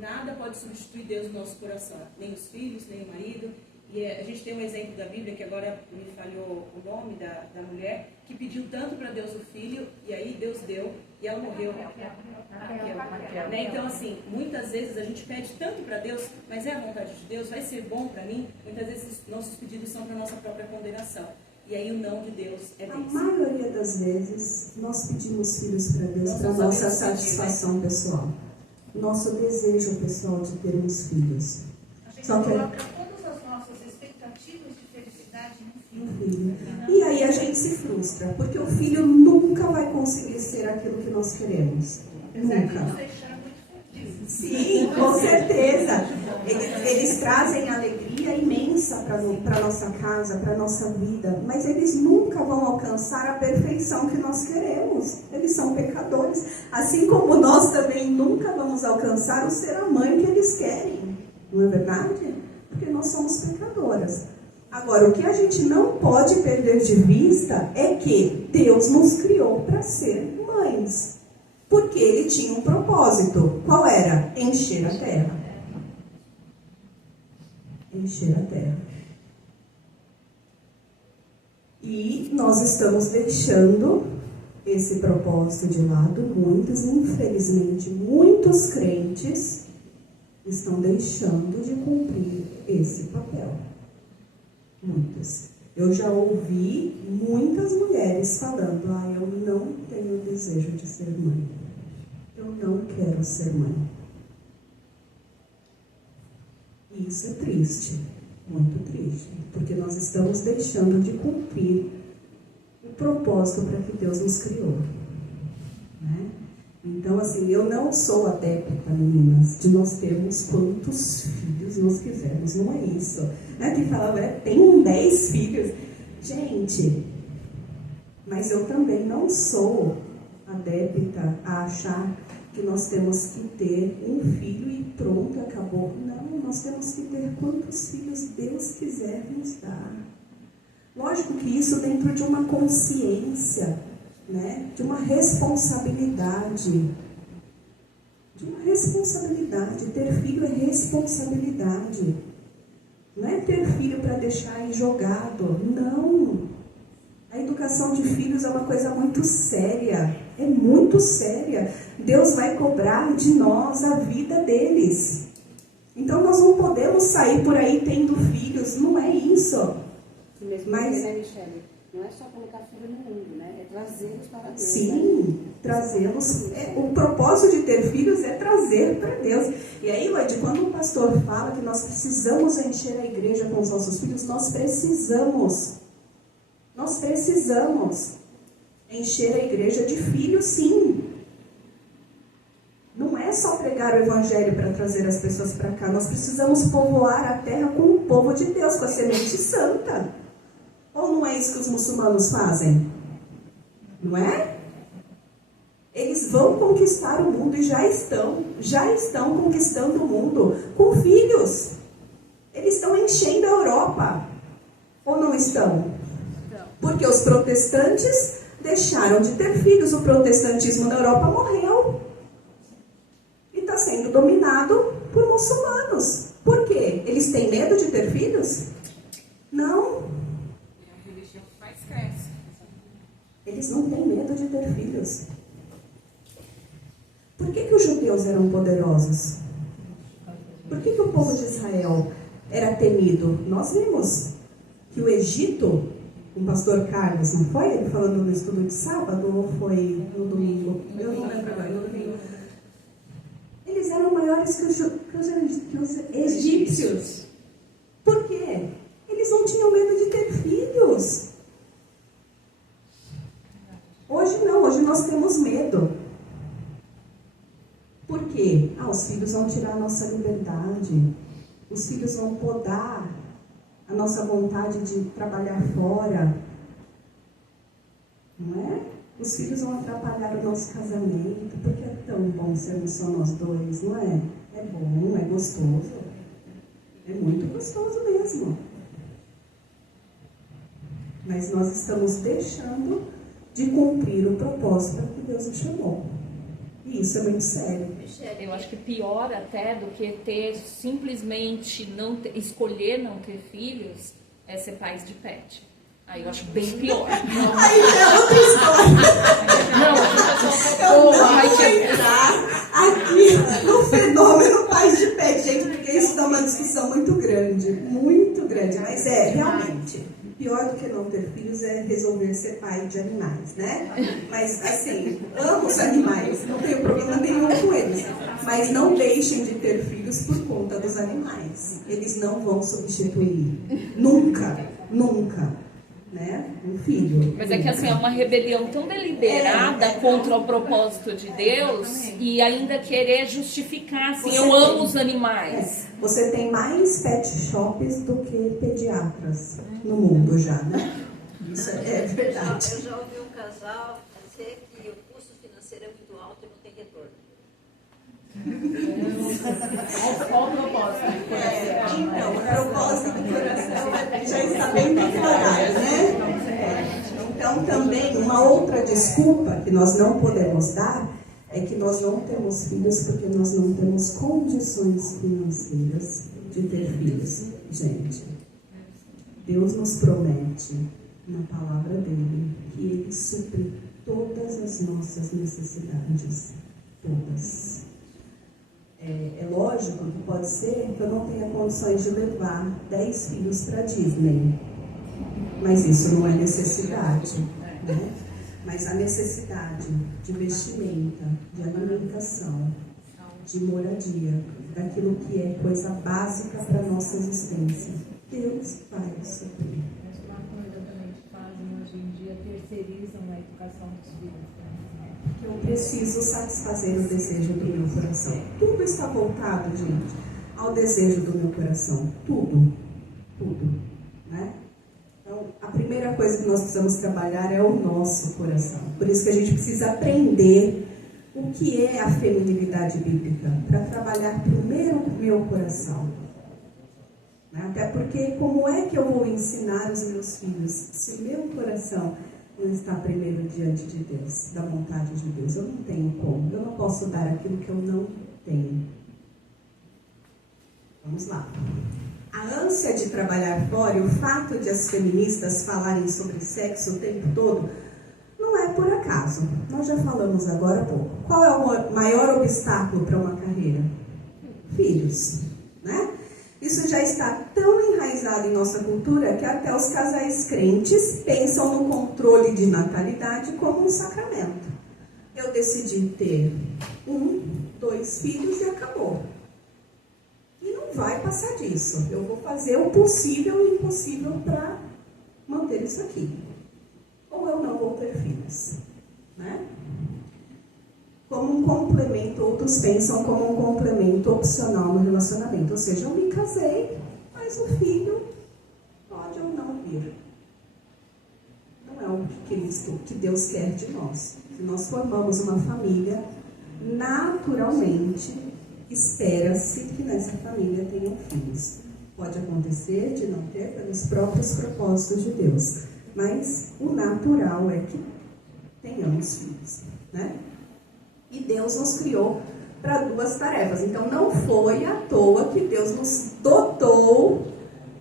nada pode substituir Deus no nosso coração, nem os filhos, nem o marido. E a gente tem um exemplo da Bíblia, que agora me falhou o nome da mulher, que pediu tanto para Deus o filho, e aí Deus deu, e ela morreu. Raquel. Né? Então, assim, muitas vezes a gente pede tanto para Deus, mas é a vontade de Deus, vai ser bom para mim? Muitas vezes nossos pedidos são para nossa própria condenação. E aí o não de Deus é A desse. maioria das vezes, nós pedimos filhos para Deus para nossa satisfação pessoal. Nosso desejo pessoal de termos filhos. A gente Só que coloca todas as nossas expectativas de felicidade no um filho. filho. E aí a gente se frustra, porque o filho nunca vai conseguir ser aquilo que nós queremos. Apesar de Nunca. nos deixar muito felizes. Sim, com certeza. Eles trazem alegria imensa para a nossa casa, para a nossa vida, mas eles nunca vão alcançar a perfeição que nós queremos. Eles são pecadores, assim como nós também nunca vamos alcançar o ser a mãe que eles querem. Não é verdade? Porque nós somos pecadoras. Agora, o que a gente não pode perder de vista é que Deus nos criou para ser mães. Porque Ele tinha um propósito. Qual era? Encher a terra. Encher a terra. E nós estamos deixando esse propósito de lado. Muitos, infelizmente, muitos crentes estão deixando de cumprir esse papel. Muitas. Eu já ouvi muitas mulheres falando: eu não tenho desejo de ser mãe. Eu não quero ser mãe. E isso é triste, muito triste, porque nós estamos deixando de cumprir o propósito para que Deus nos criou. Né? Então, assim, eu não sou adepta, meninas, de nós termos quantos filhos nós quisermos. Não é isso. Que falava, tem 10 filhos. Gente, mas eu também não sou adepta a achar que nós temos que ter um filho e pronto, acabou. Não, nós temos que ter quantos filhos Deus quiser nos dar. Lógico que isso dentro de uma consciência, né? De uma responsabilidade. De uma responsabilidade. Ter filho é responsabilidade. Não é ter filho para deixar aí jogado. Não. A educação de filhos é uma coisa muito séria. É muito séria. Deus vai cobrar de nós a vida deles. Então nós não podemos sair por aí tendo filhos. Não é isso. Mesmo Mas, porque, né, Michele? Não é só colocar filho no mundo, né? É trazê-los para Deus. Sim, né? trazê-los. O propósito de ter filhos é trazer para Deus. E aí, Ed, quando o pastor fala que nós precisamos encher a igreja com os nossos filhos, nós precisamos. Nós precisamos encher a igreja de filhos, sim. Não é só pregar o evangelho para trazer as pessoas para cá. Nós precisamos povoar a terra com o povo de Deus, com a semente santa. Ou não é isso que os muçulmanos fazem? Não é? Eles vão conquistar o mundo e já estão conquistando o mundo com filhos. Eles estão enchendo a Europa. Ou não estão? Porque os protestantes deixaram de ter filhos. O protestantismo na Europa morreu. E está sendo dominado por muçulmanos. Por quê? Eles têm medo de ter filhos? Não. Eles não têm medo de ter filhos. Por que os judeus eram poderosos? Por que o povo de Israel era temido? Nós vimos que o Egito, o pastor Carlos, não foi? Ele falando no estudo de sábado ou foi no domingo? Eu não lembro agora, no domingo. Eles eram maiores que os egípcios. Por quê? Eles não tinham medo de ter filhos. Hoje não, hoje nós temos medo. Por quê? Os filhos vão tirar a nossa liberdade. Os filhos vão podar a nossa vontade de trabalhar fora. Não é? Os filhos vão atrapalhar o nosso casamento. Porque é tão bom sermos só nós dois, não é? É bom, é gostoso. É muito gostoso mesmo. Mas nós estamos deixando de cumprir o propósito para que Deus nos chamou. E E isso é muito sério. Eu acho que pior até do que ter simplesmente escolher não ter filhos é ser pais de pet. Aí eu acho bem pior. Aí é outra história. Eu não vou entrar aqui no fenômeno pais de pet, gente, porque isso dá uma discussão muito grande, mas realmente, pior do que não ter filhos é resolver ser pai de animais, né? Mas assim, amo os animais, não tenho problema nenhum com eles, mas não deixem de ter filhos por conta dos animais. Eles não vão substituir, nunca, né? Um filho. Mas é que assim, é uma rebelião tão deliberada contra o propósito de Deus e ainda querer justificar assim, eu amo os animais. Você tem mais pet shops do que pediatras no mundo já, né? Isso é verdade. Eu já ouvi um casal dizer que o custo financeiro é muito alto e não tem retorno. Qual o propósito do coração? Então, o propósito do coração já está bem declarado, né? Então, também, uma outra desculpa que nós não podemos dar é que nós não temos filhos porque nós não temos condições financeiras de ter filhos. Gente, Deus nos promete, na palavra dele, que ele supre todas as nossas necessidades. Todas. É lógico que pode ser que eu não tenha condições de levar 10 filhos para Disney, mas isso não é necessidade, né? Mas a necessidade de vestimenta, de alimentação, de moradia, daquilo que é coisa básica para a nossa existência, Deus vai suprir. Mas uma coisa também que fazem hoje em dia, terceirizam a educação dos filhos. Eu preciso satisfazer o desejo do meu coração. Tudo está voltado, gente, ao desejo do meu coração. Tudo, né? Então, a primeira coisa que nós precisamos trabalhar é o nosso coração. Por isso que a gente precisa aprender o que é a feminilidade bíblica, para trabalhar primeiro o meu coração. Né? Até porque, como é que eu vou ensinar os meus filhos se o meu coração não está primeiro diante de Deus, da vontade de Deus? Eu não tenho como, eu não posso dar aquilo que eu não tenho. Vamos lá. A ânsia de trabalhar fora e o fato de as feministas falarem sobre sexo o tempo todo não é por acaso. Nós já falamos agora há pouco. Qual é o maior obstáculo para uma carreira? Filhos, né? Isso já está tão enraizado em nossa cultura que até os casais crentes pensam no controle de natalidade como um sacramento. Eu decidi ter 1, 2 filhos e acabou. E não vai passar disso. Eu vou fazer o possível e o impossível para manter isso aqui. Ou eu não vou ter filhos, né? Como um complemento, outros pensam como um complemento opcional no relacionamento. Ou seja, eu me casei, mas o filho pode ou não vir. Não é o que Deus quer de nós. Se nós formamos uma família, naturalmente espera-se que nessa família tenham filhos. Pode acontecer de não ter pelos próprios propósitos de Deus, mas o natural é que tenhamos filhos, né? E Deus nos criou para 2 tarefas. Então, não foi à toa que Deus nos dotou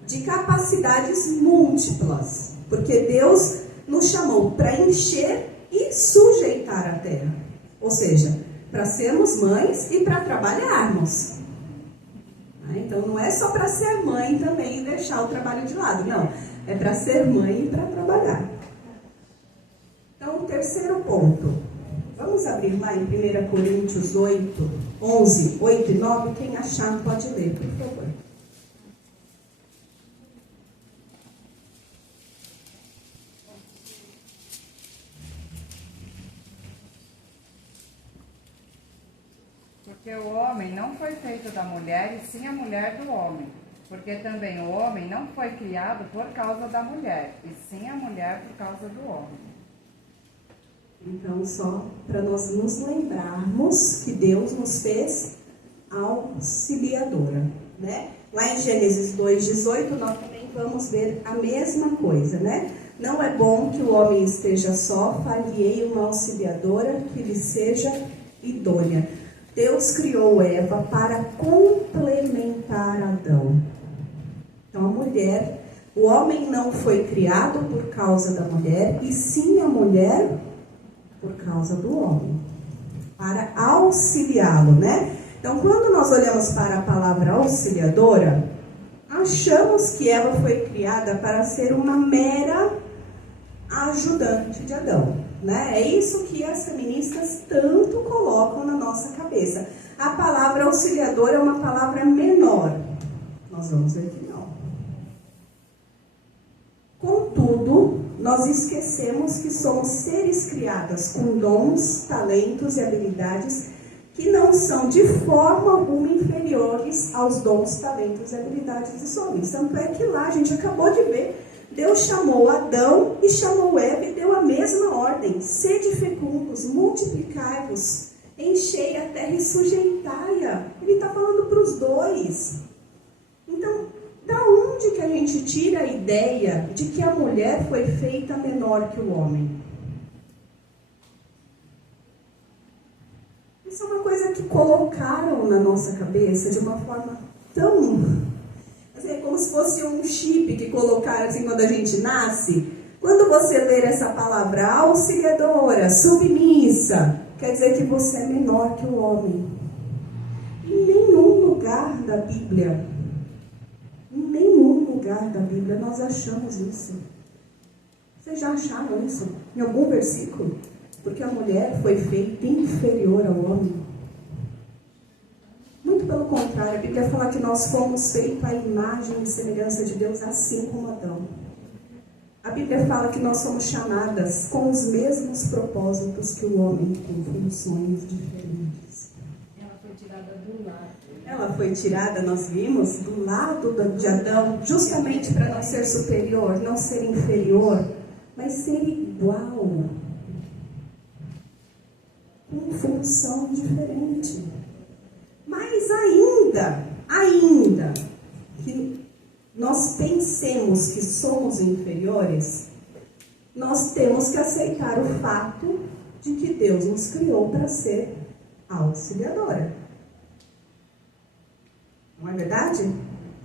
de capacidades múltiplas. Porque Deus nos chamou para encher e sujeitar a terra. Ou seja, para sermos mães e para trabalharmos. Então, não é só para ser mãe também e deixar o trabalho de lado. Não, é para ser mãe e para trabalhar. Então, o terceiro ponto. Vamos abrir lá em 1 Coríntios 8, 11, 8 e 9. Quem achar pode ler, por favor. Porque o homem não foi feito da mulher, e sim a mulher do homem. Porque também o homem não foi criado por causa da mulher, e sim a mulher por causa do homem. Então, só para nós nos lembrarmos que Deus nos fez auxiliadora, né? Lá em Gênesis 2:18, nós também vamos ver a mesma coisa, né? Não é bom que o homem esteja só, far-lhe-ei uma auxiliadora que lhe seja idônea. Deus criou Eva para complementar Adão. Então a mulher, o homem não foi criado por causa da mulher, e sim a mulher por causa do homem, para auxiliá-lo, né? Então quando nós olhamos para a palavra auxiliadora, achamos que Eva foi criada para ser uma mera ajudante de Adão, né? É isso que as feministas tanto colocam na nossa cabeça. A palavra auxiliadora é uma palavra menor. Nós vamos ver que não. Contudo, nós esquecemos que somos seres criados com dons, talentos e habilidades que não são de forma alguma inferiores aos dons, talentos e habilidades dos homens. Tanto é que lá a gente acabou de ver, Deus chamou Adão e chamou Eva e deu a mesma ordem: sede fecundos, multiplicai-vos, enchei a terra e sujeitai-a. Ele está falando para os dois. Então, da onde que a gente tira a ideia de que a mulher foi feita menor que o homem? Isso é uma coisa que colocaram na nossa cabeça de uma forma tão... assim, é como se fosse um chip que colocaram assim quando a gente nasce. Quando você ler essa palavra auxiliadora, submissa, quer dizer que você é menor que o homem. Em nenhum lugar da Bíblia, nós achamos isso. Vocês já acharam isso? Em algum versículo? Porque a mulher foi feita inferior ao homem. Muito pelo contrário, a Bíblia fala que nós fomos feitos à imagem e semelhança de Deus, assim como Adão. A Bíblia fala que nós somos chamadas com os mesmos propósitos que o homem, com funções diferentes. Ela foi tirada do lado. Ela foi tirada, nós vimos, do lado de Adão, justamente para não ser superior, não ser inferior, mas ser igual. Com função diferente. Mas ainda que nós pensemos que somos inferiores, nós temos que aceitar o fato de que Deus nos criou para ser auxiliadora. Não é verdade?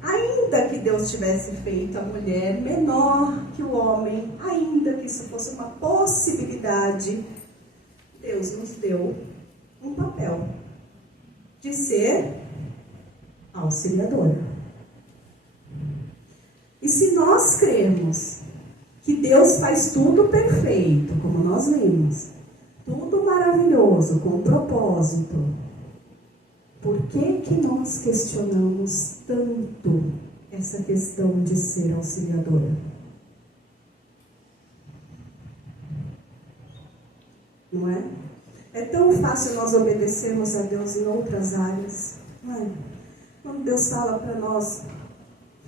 Ainda que Deus tivesse feito a mulher menor que o homem, ainda que isso fosse uma possibilidade, Deus nos deu um papel de ser auxiliadora. E se nós cremos que Deus faz tudo perfeito, como nós vimos, tudo maravilhoso, com propósito, por que nós questionamos tanto essa questão de ser auxiliadora? Não é? É tão fácil nós obedecermos a Deus em outras áreas, não é? Quando Deus fala para nós,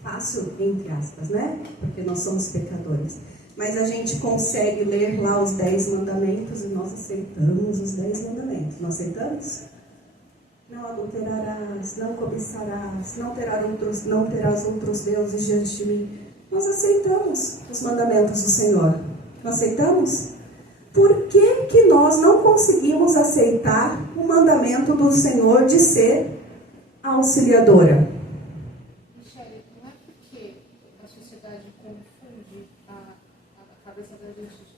fácil entre aspas, né? Porque nós somos pecadores. Mas a gente consegue ler lá os 10 mandamentos e nós aceitamos os 10 mandamentos. Não aceitamos? Não adulterarás, não cobiçarás, não terás outros deuses diante de mim. Nós aceitamos os mandamentos do Senhor. Não aceitamos? Por que nós não conseguimos aceitar o mandamento do Senhor de ser auxiliadora? Michele, não é porque a sociedade confunde a cabeça da gente.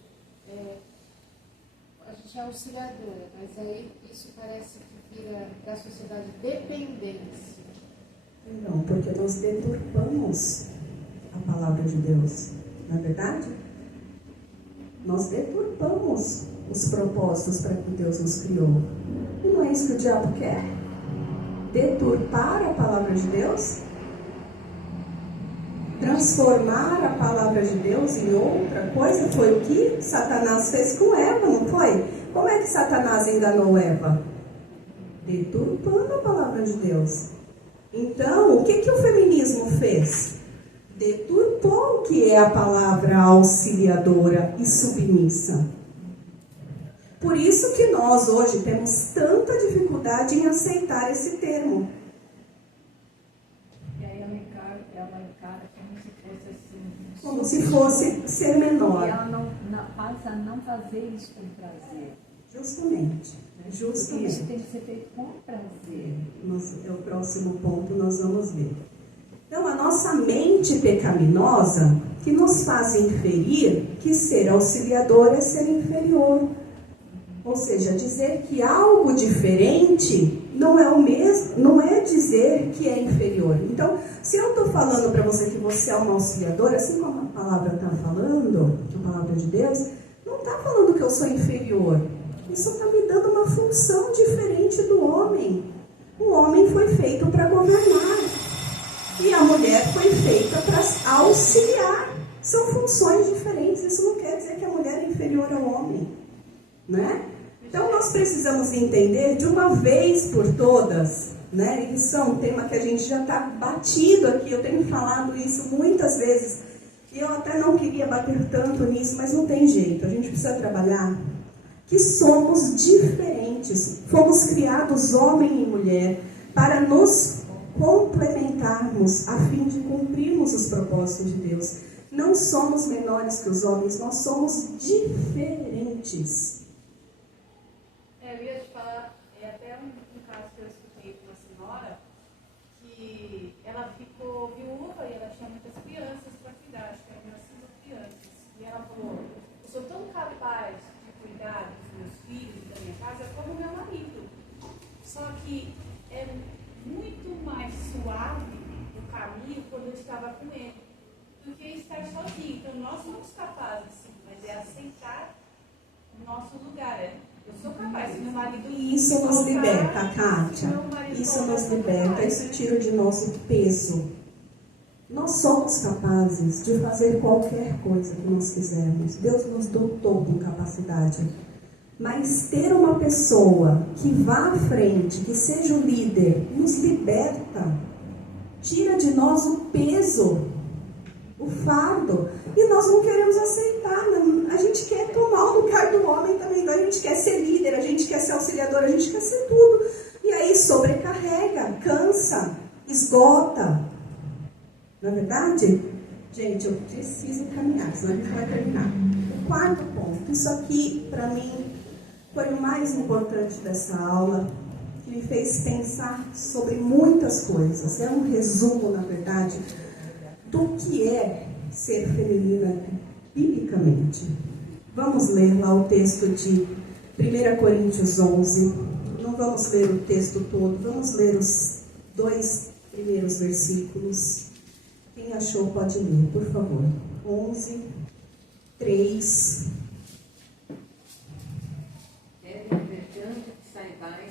A gente é auxiliadora, mas aí isso parece que vira da sociedade dependência. Não, porque nós deturpamos a palavra de Deus, não é verdade? Nós deturpamos os propósitos para que Deus nos criou. E não é isso que o diabo quer? Deturpar a palavra de Deus? Transformar a palavra de Deus em outra coisa? Foi o que Satanás fez com Eva, não foi? Como é que Satanás enganou Eva? Deturpando a palavra de Deus. Então, o que o feminismo fez? Deturpou o que é a palavra auxiliadora e submissa. Por isso que nós hoje temos tanta dificuldade em aceitar esse termo. E aí ela encara como se fosse assim... Como se fosse ser menor. E ela passa a não fazer isso com prazer. Justamente. Justamente. Isso tem que ser feito com prazer. É o próximo ponto, nós vamos ver. Então, a nossa mente pecaminosa, que nos faz inferir que ser auxiliador é ser inferior. Ou seja, dizer que algo diferente não é o mesmo, não é dizer que é inferior. Então, se eu estou falando para você que você é uma auxiliadora, assim como a palavra está falando, a palavra de Deus, não está falando que eu sou inferior. Isso está me dando uma função diferente do homem. O homem foi feito para governar. E a mulher foi feita para auxiliar. São funções diferentes. Isso não quer dizer que a mulher é inferior ao homem, né? Então, nós precisamos entender de uma vez por todas, né? Isso é um tema que a gente já está batido aqui. Eu tenho falado isso muitas vezes. E eu até não queria bater tanto nisso, mas não tem jeito. A gente precisa trabalhar que somos diferentes. Fomos criados, homem e mulher, para nos complementarmos, a fim de cumprirmos os propósitos de Deus. Não somos menores que os homens, nós somos diferentes. Eu ia te falar, até um caso que eu escutei de uma senhora, que ela ficou viúva e ela tinha muitas crianças para cuidar, acho que eram umas 5 crianças. E ela falou, eu sou tão capaz de cuidar dos meus filhos e da minha casa como meu marido. Só que é muito mais suave o caminho quando eu estava com ele do que estar sozinho. Então nós somos capazes, sim, mas é aceitar o nosso lugar. Eu sou capaz, se meu marido... Isso nos liberta, Kátia. Isso nos liberta, isso tira de nós o peso. Nós somos capazes de fazer qualquer coisa que nós quisermos. Deus nos dotou com capacidade. Mas ter uma pessoa que vá à frente, que seja o líder, nos liberta. Tira de nós o peso, o fardo. E nós não queremos aceitar. Não. A gente quer tomar o lugar do homem também. Então a gente quer ser líder, a gente quer ser auxiliador, a gente quer ser tudo. E aí sobrecarrega, cansa, esgota. Não é verdade? Gente, eu preciso caminhar, senão a gente vai terminar. O quarto ponto. Isso aqui, para mim, foi o mais importante dessa aula, que me fez pensar sobre muitas coisas. É um resumo, na verdade, do que é ser feminina biblicamente. Vamos ler lá o texto de 1 Coríntios 11. Não vamos ler o texto todo, vamos ler os 2 primeiros versículos. Quem achou pode ler, por favor. 11, 3...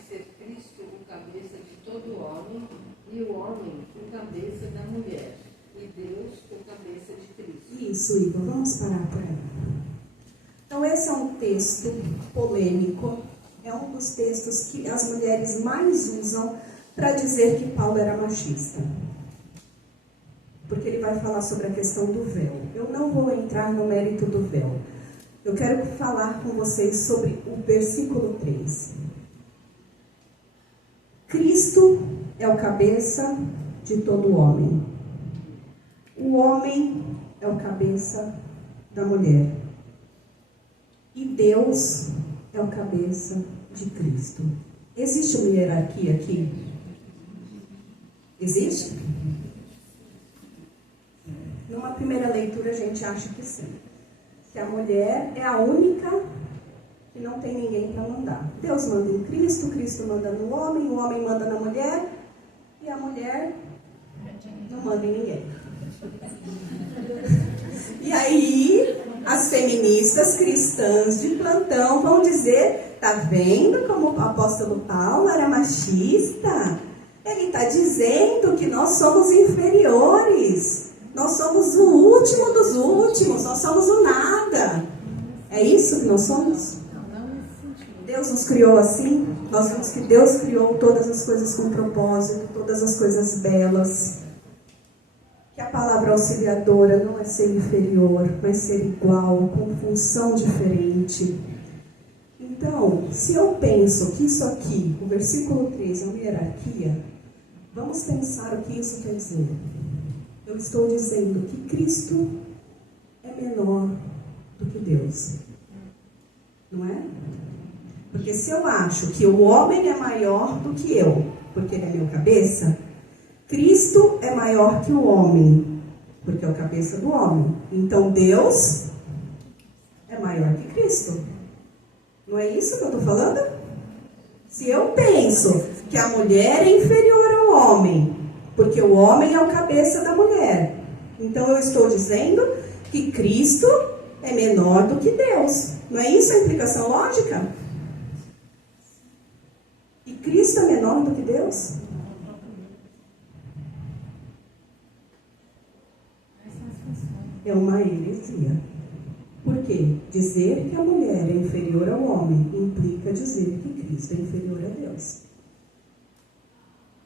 ser Cristo o cabeça de todo homem, e o homem o cabeça da mulher, e Deus o cabeça de Cristo. Isso, Igor, vamos parar por aí. Então, esse é um texto polêmico, é um dos textos que as mulheres mais usam para dizer que Paulo era machista. Porque ele vai falar sobre a questão do véu. Eu não vou entrar no mérito do véu. Eu quero falar com vocês sobre o versículo 3. Cristo é o cabeça de todo homem. O homem é o cabeça da mulher. E Deus é o cabeça de Cristo. Existe uma hierarquia aqui? Existe? Numa primeira leitura a gente acha que sim. Que a mulher é a única que não tem ninguém para mandar. Deus manda em Cristo, Cristo manda no homem, o homem manda na mulher, e a mulher não manda em ninguém. E aí, as feministas cristãs de plantão vão dizer, tá vendo como o apóstolo Paulo era machista? Ele está dizendo que nós somos inferiores, nós somos o último dos últimos, nós somos o nada. É isso que nós somos? Deus nos criou assim. Nós vimos que Deus criou todas as coisas com propósito, todas as coisas belas. Que a palavra auxiliadora não é ser inferior, mas ser igual, com função diferente. Então, se eu penso que isso aqui, o versículo 3, é uma hierarquia, vamos pensar o que isso quer dizer. Eu estou dizendo que Cristo é menor do que Deus. Não é? Porque Porque se eu acho que o homem é maior do que eu, porque ele é meu cabeça, Cristo é maior que o homem, porque é o cabeça do homem. Então Deus é maior que Cristo. Não é isso que eu estou falando? Se eu penso que a mulher é inferior ao homem, porque o homem é o cabeça da mulher, então eu estou dizendo que Cristo é menor do que Deus. Não é isso a implicação lógica? E Cristo é menor do que Deus? É uma heresia. Por quê? Dizer que a mulher é inferior ao homem implica dizer que Cristo é inferior a Deus.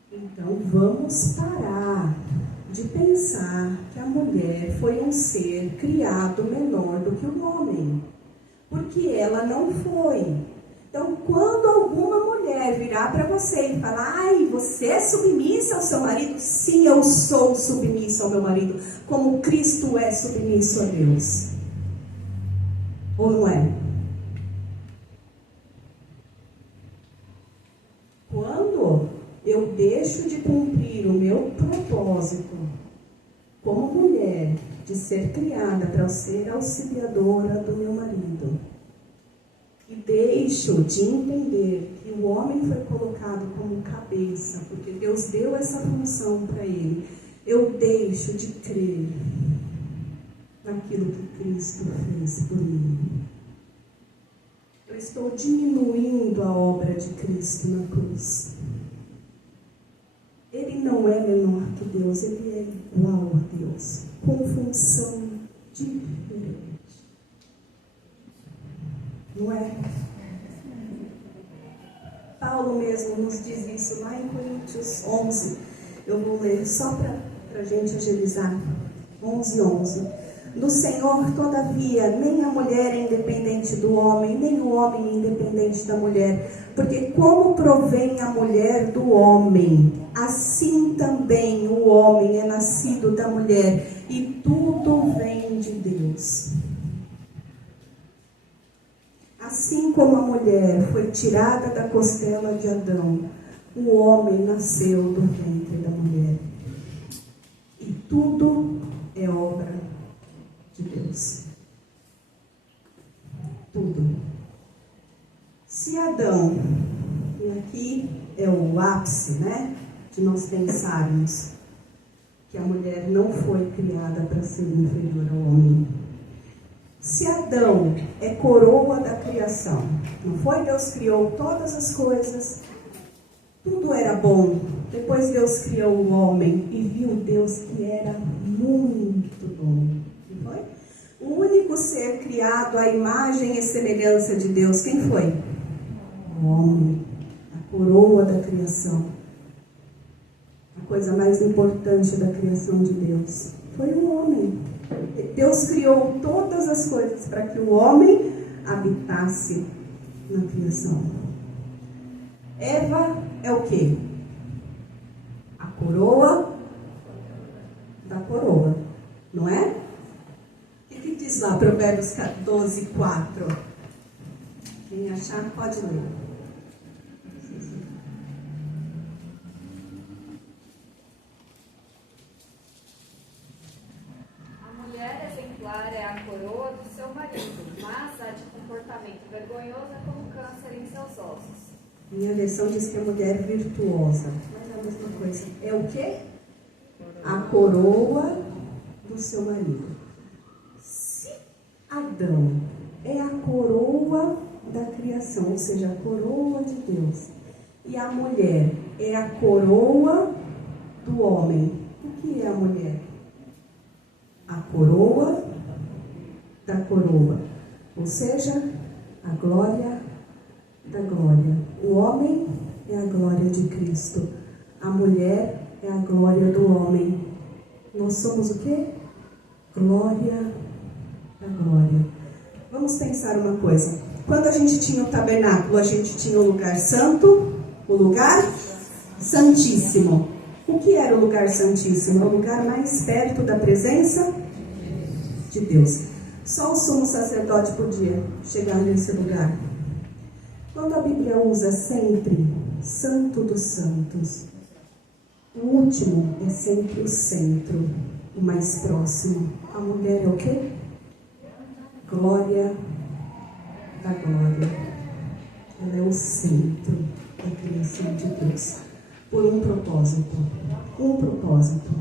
Então vamos parar de pensar que a mulher foi um ser criado menor do que o homem, porque ela não foi. Então, quando alguma mulher virar para você e falar: ai, você é submissa ao seu marido? Sim, eu sou submissa ao meu marido, como Cristo é submisso a Deus. Ou não é? Quando eu deixo de cumprir o meu propósito como mulher, de ser criada para ser auxiliadora do meu marido, e deixo de entender que o homem foi colocado como cabeça, porque Deus deu essa função para ele, eu deixo de crer naquilo que Cristo fez por mim. Eu estou diminuindo a obra de Cristo na cruz. Ele não é menor que Deus, ele é igual a Deus, com função diferente. Não é? Paulo mesmo nos diz isso lá em Coríntios 11. Eu vou ler só para a gente agilizar. 11:11. Do Senhor, todavia, nem a mulher é independente do homem, nem o homem é independente da mulher. Porque como provém a mulher do homem, assim também o homem é nascido da mulher, e tudo vem de Deus. Assim como a mulher foi tirada da costela de Adão, o homem nasceu do ventre da mulher. E tudo é obra de Deus. Tudo. Se Adão, e aqui é o ápice, né, de nós pensarmos que a mulher não foi criada para ser inferior ao homem. Se Adão é coroa da criação, não foi? Deus criou todas as coisas, tudo era bom. Depois Deus criou o homem e viu Deus que era muito bom. Não foi? O único ser criado à imagem e semelhança de Deus, quem foi? O homem, a coroa da criação. A coisa mais importante da criação de Deus foi o homem. Deus criou todas as coisas para que o homem habitasse na criação. Eva é o quê? A coroa da coroa, não é? O que diz lá, Provérbios 12:4? Quem achar pode ler. É a coroa do seu marido, mas a de comportamento vergonhoso é como câncer em seus ossos. Minha versão diz que é mulher virtuosa, mas é a mesma coisa. É o quê? A coroa do seu marido. Se Adão é a coroa da criação, ou seja, a coroa de Deus, e a mulher é a coroa do homem, o que é a mulher? A coroa da coroa, ou seja, a glória da glória. O homem é a glória de Cristo, a mulher é a glória do homem. Nós somos o quê? Glória da glória. Vamos pensar uma coisa. Quando a gente tinha o tabernáculo, a gente tinha o lugar santo, o lugar santíssimo. O que era o lugar santíssimo? O lugar mais perto da presença de Deus. Só o sumo sacerdote podia chegar nesse lugar. Quando a Bíblia usa sempre Santo dos Santos, o último é sempre o centro, o mais próximo. A mulher é o quê? Glória da glória. Ela é o centro da criação de Deus. Por um propósito. Um propósito.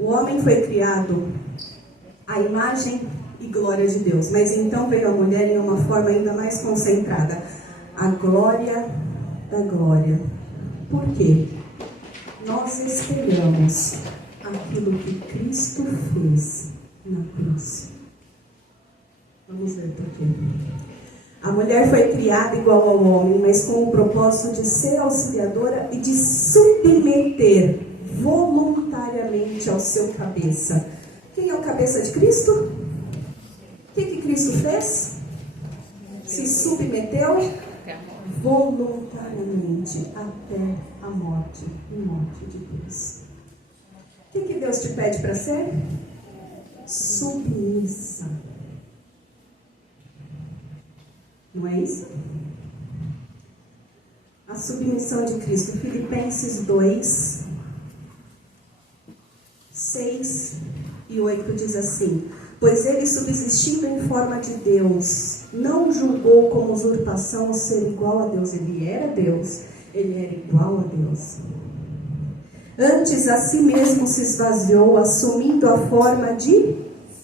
O homem foi criado à imagem e glória de Deus. Mas então veio a mulher em uma forma ainda mais concentrada. A glória da glória. Por quê? Nós espelhamos aquilo que Cristo fez na cruz. Vamos ver por quê. A mulher foi criada igual ao homem, mas com o propósito de ser auxiliadora e de submeter voluntariamente ao seu cabeça. Quem é o cabeça de Cristo? O que Cristo fez? Se submeteu voluntariamente até a morte de Deus. O que Deus te pede para ser? Submissa. Não é isso? A submissão de Cristo. Filipenses 2, 6 e 8 diz assim: pois ele, subsistindo em forma de Deus, não julgou como usurpação o ser igual a Deus. Ele era Deus, ele era igual a Deus. Antes, a si mesmo se esvaziou, assumindo a forma de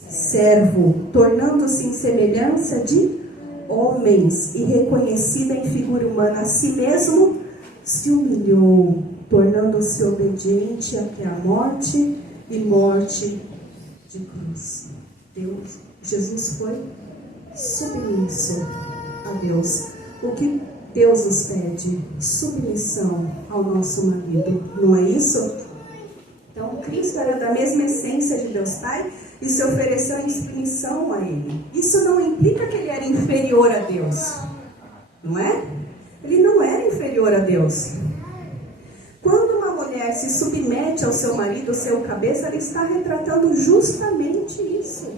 servo, tornando-se em semelhança de homens e reconhecida em figura humana. A si mesmo se humilhou, tornando-se obediente até a morte e morte de cruz. Jesus foi submisso a Deus. O que Deus nos pede? Submissão ao nosso marido, não é isso? Então, Cristo era da mesma essência de Deus Pai e se ofereceu em submissão a Ele. Isso não implica que Ele era inferior a Deus, não é? Ele não era inferior a Deus. Quando uma mulher se submete ao seu marido, seu cabeça, ela está retratando justamente isso.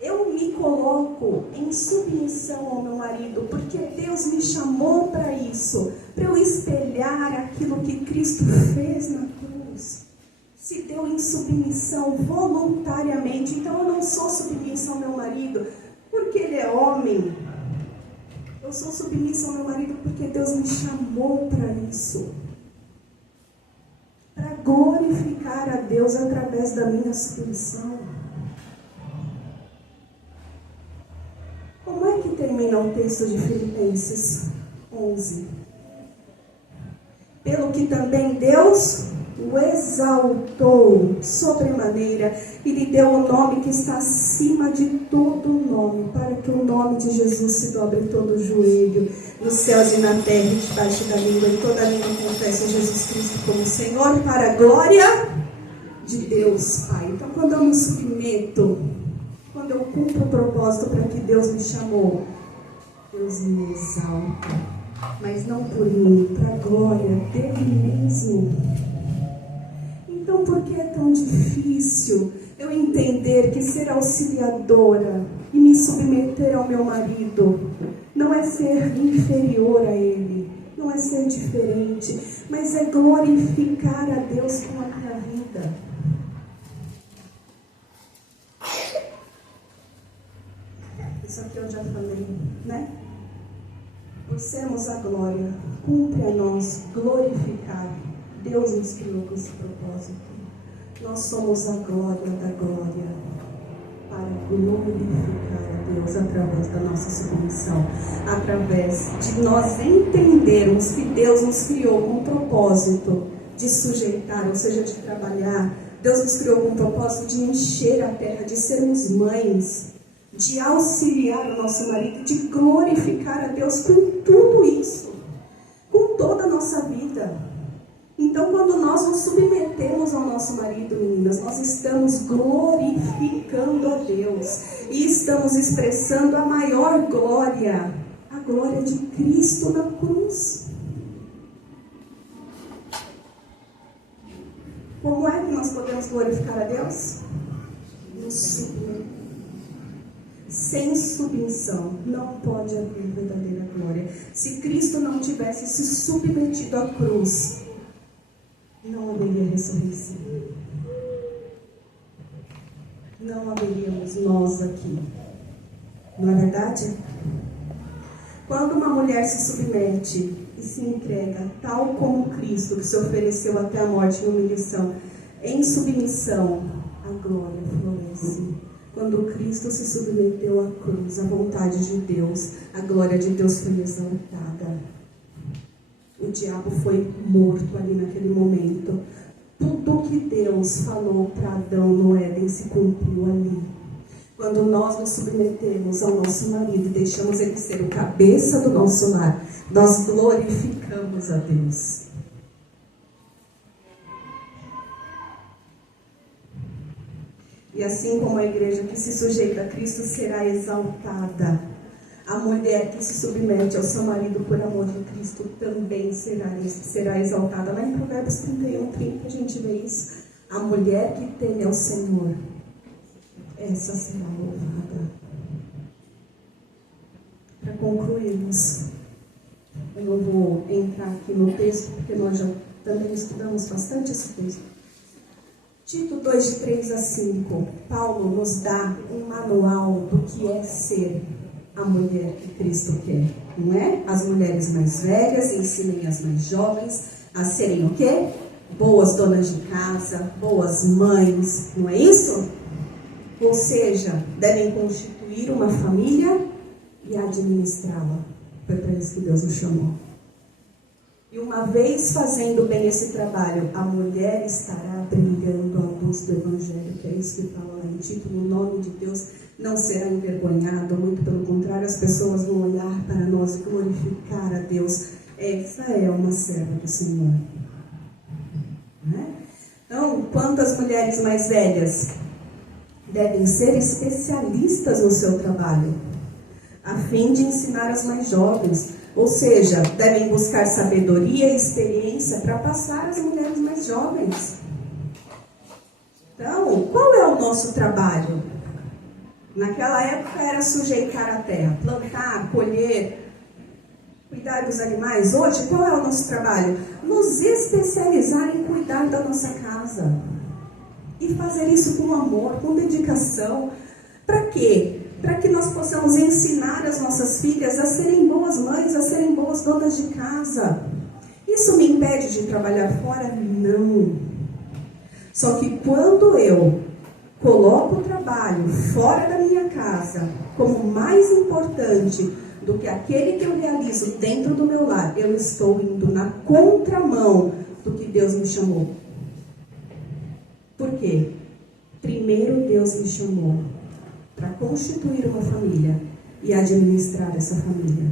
Eu me coloco em submissão ao meu marido, porque Deus me chamou para isso, para eu espelhar aquilo que Cristo fez na cruz. Se deu em submissão voluntariamente. Então eu não sou submissa ao meu marido porque ele é homem. Eu sou submissa ao meu marido porque Deus me chamou para isso. Para glorificar a Deus através da minha submissão. Como é que termina o texto de Filipenses 11? Pelo que também Deus o exaltou sobremaneira e lhe deu o nome que está acima de todo nome, para que o nome de Jesus se dobre todo o joelho, nos céus e na terra, e debaixo da língua, e toda língua confesse a Jesus Cristo como Senhor, para a glória de Deus Pai. Então, quando eu me submeto, quando eu cumpro o propósito para que Deus me chamou, Deus me exalta, mas não por mim, para a glória dele mesmo. Então, por que é tão difícil eu entender que ser auxiliadora e me submeter ao meu marido não é ser inferior a ele, não é ser diferente, mas é glorificar a Deus com a minha vida? Isso aqui eu já falei, né? Por sermos a glória, cumpre a nós glorificar. Deus nos criou com esse propósito. Nós somos a glória da glória para glorificar a Deus através da nossa submissão, através de nós entendermos que Deus nos criou com o propósito de sujeitar, ou seja, de trabalhar. Deus nos criou com o propósito de encher a terra, de sermos mães, de auxiliar o nosso marido, de glorificar a Deus com tudo isso, com toda a nossa vida. Então, quando nós nos submetemos ao nosso marido, meninas, nós estamos glorificando a Deus e estamos expressando a maior glória, a glória de Cristo na cruz. Como é que nós podemos glorificar a Deus? Nos submetendo. sem submissão não pode haver verdadeira glória. Se Cristo não tivesse se submetido à cruz, não haveria ressurreição. Não haveríamos nós aqui. Não é verdade? Quando uma mulher se submete e se entrega, tal como Cristo, que se ofereceu até a morte e humilhação, em submissão, a glória floresce. Quando Cristo se submeteu à cruz, à vontade de Deus, a glória de Deus foi exaltada. O diabo foi morto ali naquele momento. Tudo que Deus falou para Adão no Éden se cumpriu ali. Quando nós nos submetemos ao nosso marido e deixamos ele ser o cabeça do nosso lar, nós glorificamos a Deus. E assim como a igreja que se sujeita a Cristo será exaltada, a mulher que se submete ao seu marido por amor de Cristo também será exaltada. Lá em Provérbios 31:30 a gente vê isso. A mulher que teme ao Senhor, essa será louvada. Para concluirmos, eu não vou entrar aqui no texto, porque nós já também estudamos bastante esse texto. Tito 2, de 3 a 5, Paulo nos dá um manual do que é ser a mulher que Cristo quer, não é? As mulheres mais velhas ensinem as mais jovens a serem o quê? Boas donas de casa, boas mães, não é isso? Ou seja, devem constituir uma família e administrá-la. Foi para isso que Deus nos chamou. E uma vez fazendo bem esse trabalho, a mulher estará brilhando à luz do Evangelho, que é isso que fala lá em Tito, no nome de Deus, não será envergonhada, muito pelo contrário, as pessoas vão olhar para nós e glorificar a Deus. Essa é uma serva do Senhor. Então, quantas mulheres mais velhas devem ser especialistas no seu trabalho, a fim de ensinar as mais jovens, ou seja, devem buscar sabedoria e experiência para passar às mulheres mais jovens. Então, qual é o nosso trabalho? Naquela época era sujeitar a terra, plantar, colher, cuidar dos animais. Hoje, qual é o nosso trabalho? Nos especializar em cuidar da nossa casa. E fazer isso com amor, com dedicação. Para quê? Para que nós possamos ensinar as nossas filhas a serem boas mães, a serem boas donas de casa. Isso me impede de trabalhar fora? Não. Só que quando eu coloco o trabalho fora da minha casa como mais importante do que aquele que eu realizo dentro do meu lar, eu estou indo na contramão do que Deus me chamou. Por quê? Primeiro Deus me chamou para constituir uma família e administrar essa família.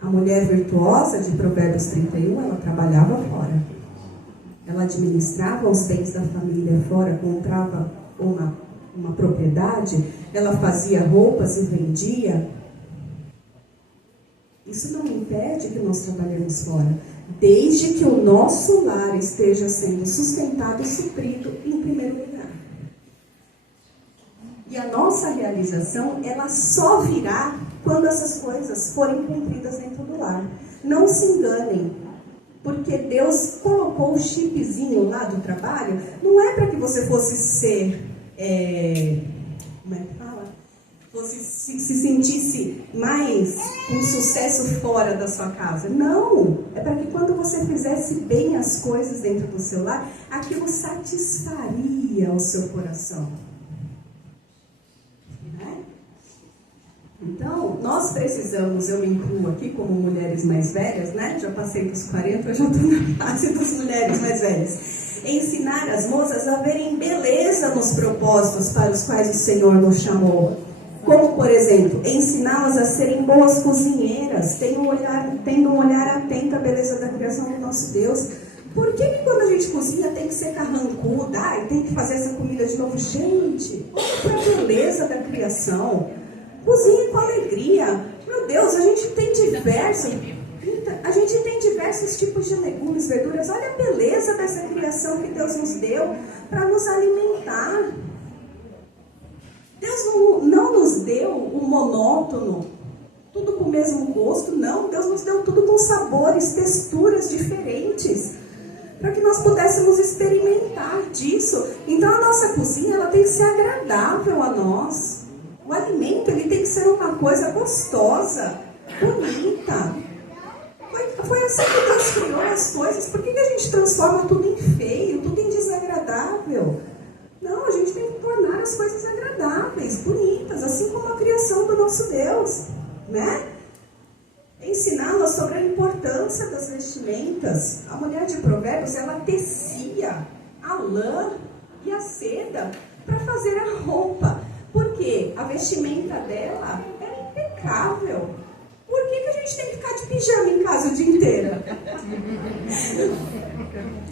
A mulher virtuosa de Provérbios 31, ela trabalhava fora. Ela administrava os bens da família fora, comprava uma propriedade, ela fazia roupas e vendia. Isso não impede que nós trabalhemos fora, desde que o nosso lar esteja sendo sustentado e suprido em primeiro lugar. E a nossa realização, ela só virá quando essas coisas forem cumpridas dentro do lar. Não se enganem, porque Deus colocou o chipzinho lá do trabalho, não é para que você fosse ser, como é que fala? Fosse se sentisse mais com sucesso fora da sua casa. Não, é para que quando você fizesse bem as coisas dentro do seu lar, aquilo satisfaria o seu coração. Então, nós precisamos, eu me incluo aqui como mulheres mais velhas, né? Já passei dos 40, eu já estou na fase das mulheres mais velhas. Ensinar as moças a verem beleza nos propósitos para os quais o Senhor nos chamou. Como, por exemplo, ensiná-las a serem boas cozinheiras, tendo um olhar atento à beleza da criação do nosso Deus. Por que quando a gente cozinha tem que ser carrancuda? E tem que fazer essa comida de novo? Gente, olha para a beleza da criação. Cozinhe com alegria. Meu Deus, a gente tem diversos tipos de legumes, verduras. Olha a beleza dessa criação que Deus nos deu para nos alimentar. Deus não nos deu o monótono, tudo com o mesmo gosto, não. Deus nos deu tudo com sabores, texturas diferentes, para que nós pudéssemos experimentar disso. Então a nossa cozinha, ela tem que ser agradável a nós. O alimento, ele tem que ser uma coisa gostosa, bonita. Foi assim que Deus criou as coisas. Por que a gente transforma tudo em feio, tudo em desagradável? Não, a gente tem que tornar as coisas agradáveis, bonitas, assim como a criação do nosso Deus, né? Ensiná-las sobre a importância das vestimentas. A mulher de Provérbios, ela tecia a lã e a seda para fazer a roupa. Porque a vestimenta dela era impecável. Por que a gente tem que ficar de pijama em casa o dia inteiro?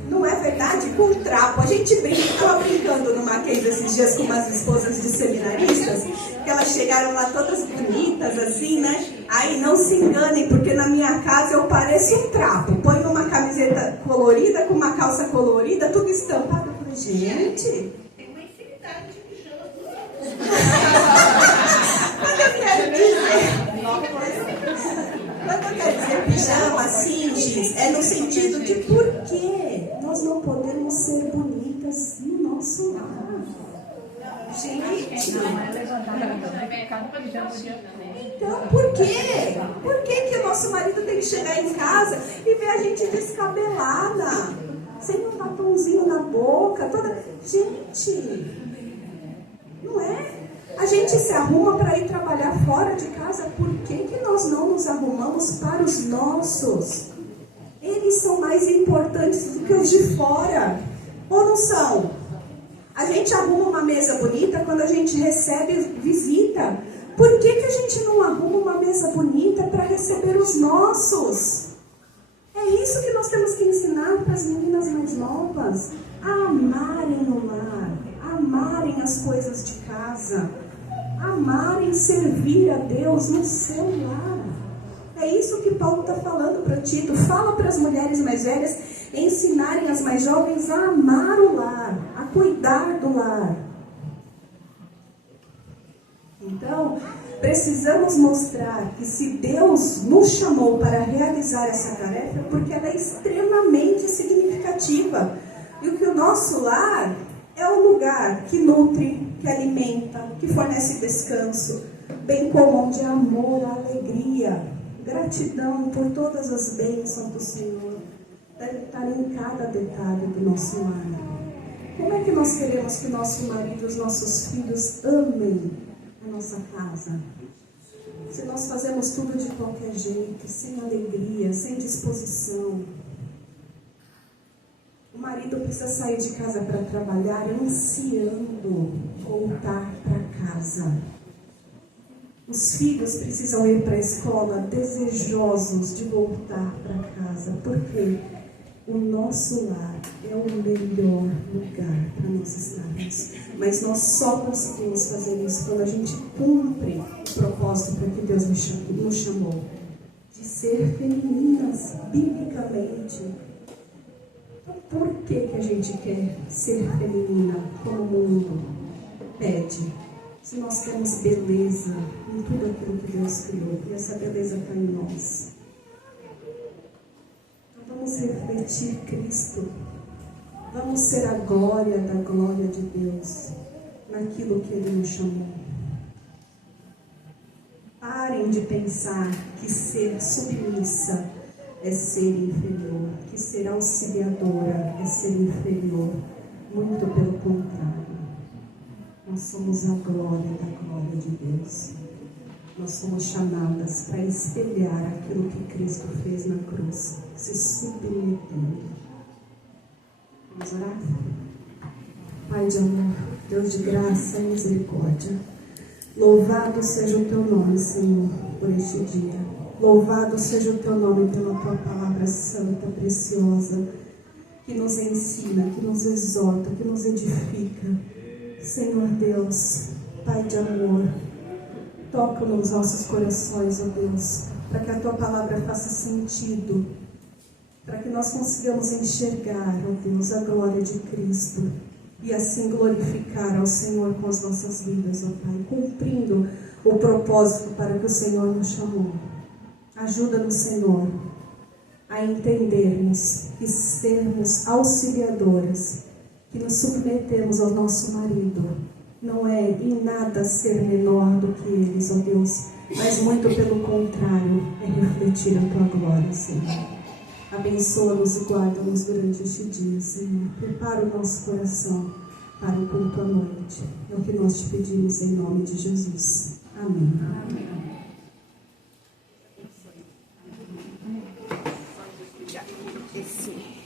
Não é verdade? Com trapo. A gente brinca, estava brincando no Mackenzie esses dias com umas esposas de seminaristas, que elas chegaram lá todas bonitas, assim, né? Aí não se enganem, porque na minha casa eu pareço um trapo. Ponho uma camiseta colorida, com uma calça colorida, tudo estampado. Eu falei, gente... Tem uma infinidade de pijamas. Mas eu quero dizer... Quando eu quero dizer pijama, cinges, é no sentido de por que nós não podemos ser bonitas no nosso lar. Gente, então por quê? Por que o nosso marido tem que chegar em casa e ver a gente descabelada, sem um batomzinho na boca, toda... Gente, não é? A gente se arruma para ir trabalhar fora de casa. Por que nós não nos arrumamos para os nossos? Eles são mais importantes do que os de fora. Ou não são? A gente arruma uma mesa bonita quando a gente recebe visita. Por que a gente não arruma uma mesa bonita para receber os nossos? É isso que nós temos que ensinar para as meninas mais novas. A amarem o lar. Amarem as coisas de casa, amarem servir a Deus no seu lar. É isso que Paulo está falando para Tito. Fala para as mulheres mais velhas ensinarem as mais jovens a amar o lar, a cuidar do lar. Então, precisamos mostrar que se Deus nos chamou para realizar essa tarefa, é porque ela é extremamente significativa. E o que o nosso lar é um lugar que nutre, que alimenta, que fornece descanso, bem como onde há amor, alegria, gratidão por todas as bênçãos do Senhor, deve estar em cada detalhe do nosso lar. Como é que nós queremos que nosso marido e os nossos filhos amem a nossa casa? Se nós fazemos tudo de qualquer jeito, sem alegria, sem disposição. O marido precisa sair de casa para trabalhar ansiando voltar para casa. Os filhos precisam ir para a escola desejosos de voltar para casa. Porque o nosso lar é o melhor lugar para nós estarmos. Mas nós só conseguimos fazer isso quando a gente cumpre o propósito para que Deus nos chamou. De ser femininas, biblicamente. Por que a gente quer ser feminina como o mundo pede? Se nós temos beleza em tudo aquilo que Deus criou, e essa beleza está em nós. Então vamos refletir Cristo. Vamos ser a glória da glória de Deus naquilo que Ele nos chamou. Parem de pensar que ser submissa é ser inferior, que ser auxiliadora é ser inferior. Muito pelo contrário. Nós somos a glória da glória de Deus. Nós somos chamadas para espelhar aquilo que Cristo fez na cruz, se submetendo. Vamos orar? Pai de amor, Deus de graça e misericórdia, louvado seja o Teu nome, Senhor, por este dia. Louvado seja o Teu nome pela Tua palavra santa, preciosa, que nos ensina, que nos exorta, que nos edifica. Senhor Deus, Pai de amor, toca nos nossos corações, ó Deus, para que a Tua palavra faça sentido, para que nós consigamos enxergar, ó Deus, a glória de Cristo e assim glorificar ao Senhor com as nossas vidas, ó Pai, cumprindo o propósito para que o Senhor nos chamou. Ajuda-nos, Senhor, a entendermos e sermos auxiliadoras, que nos submetemos ao nosso marido. Não é em nada ser menor do que eles, ó Deus, mas muito pelo contrário, é refletir a Tua glória, Senhor. Abençoa-nos e guarda-nos durante este dia, Senhor. Prepara o nosso coração para o culto à noite. É o que nós te pedimos em nome de Jesus. Amém. Amém. Esse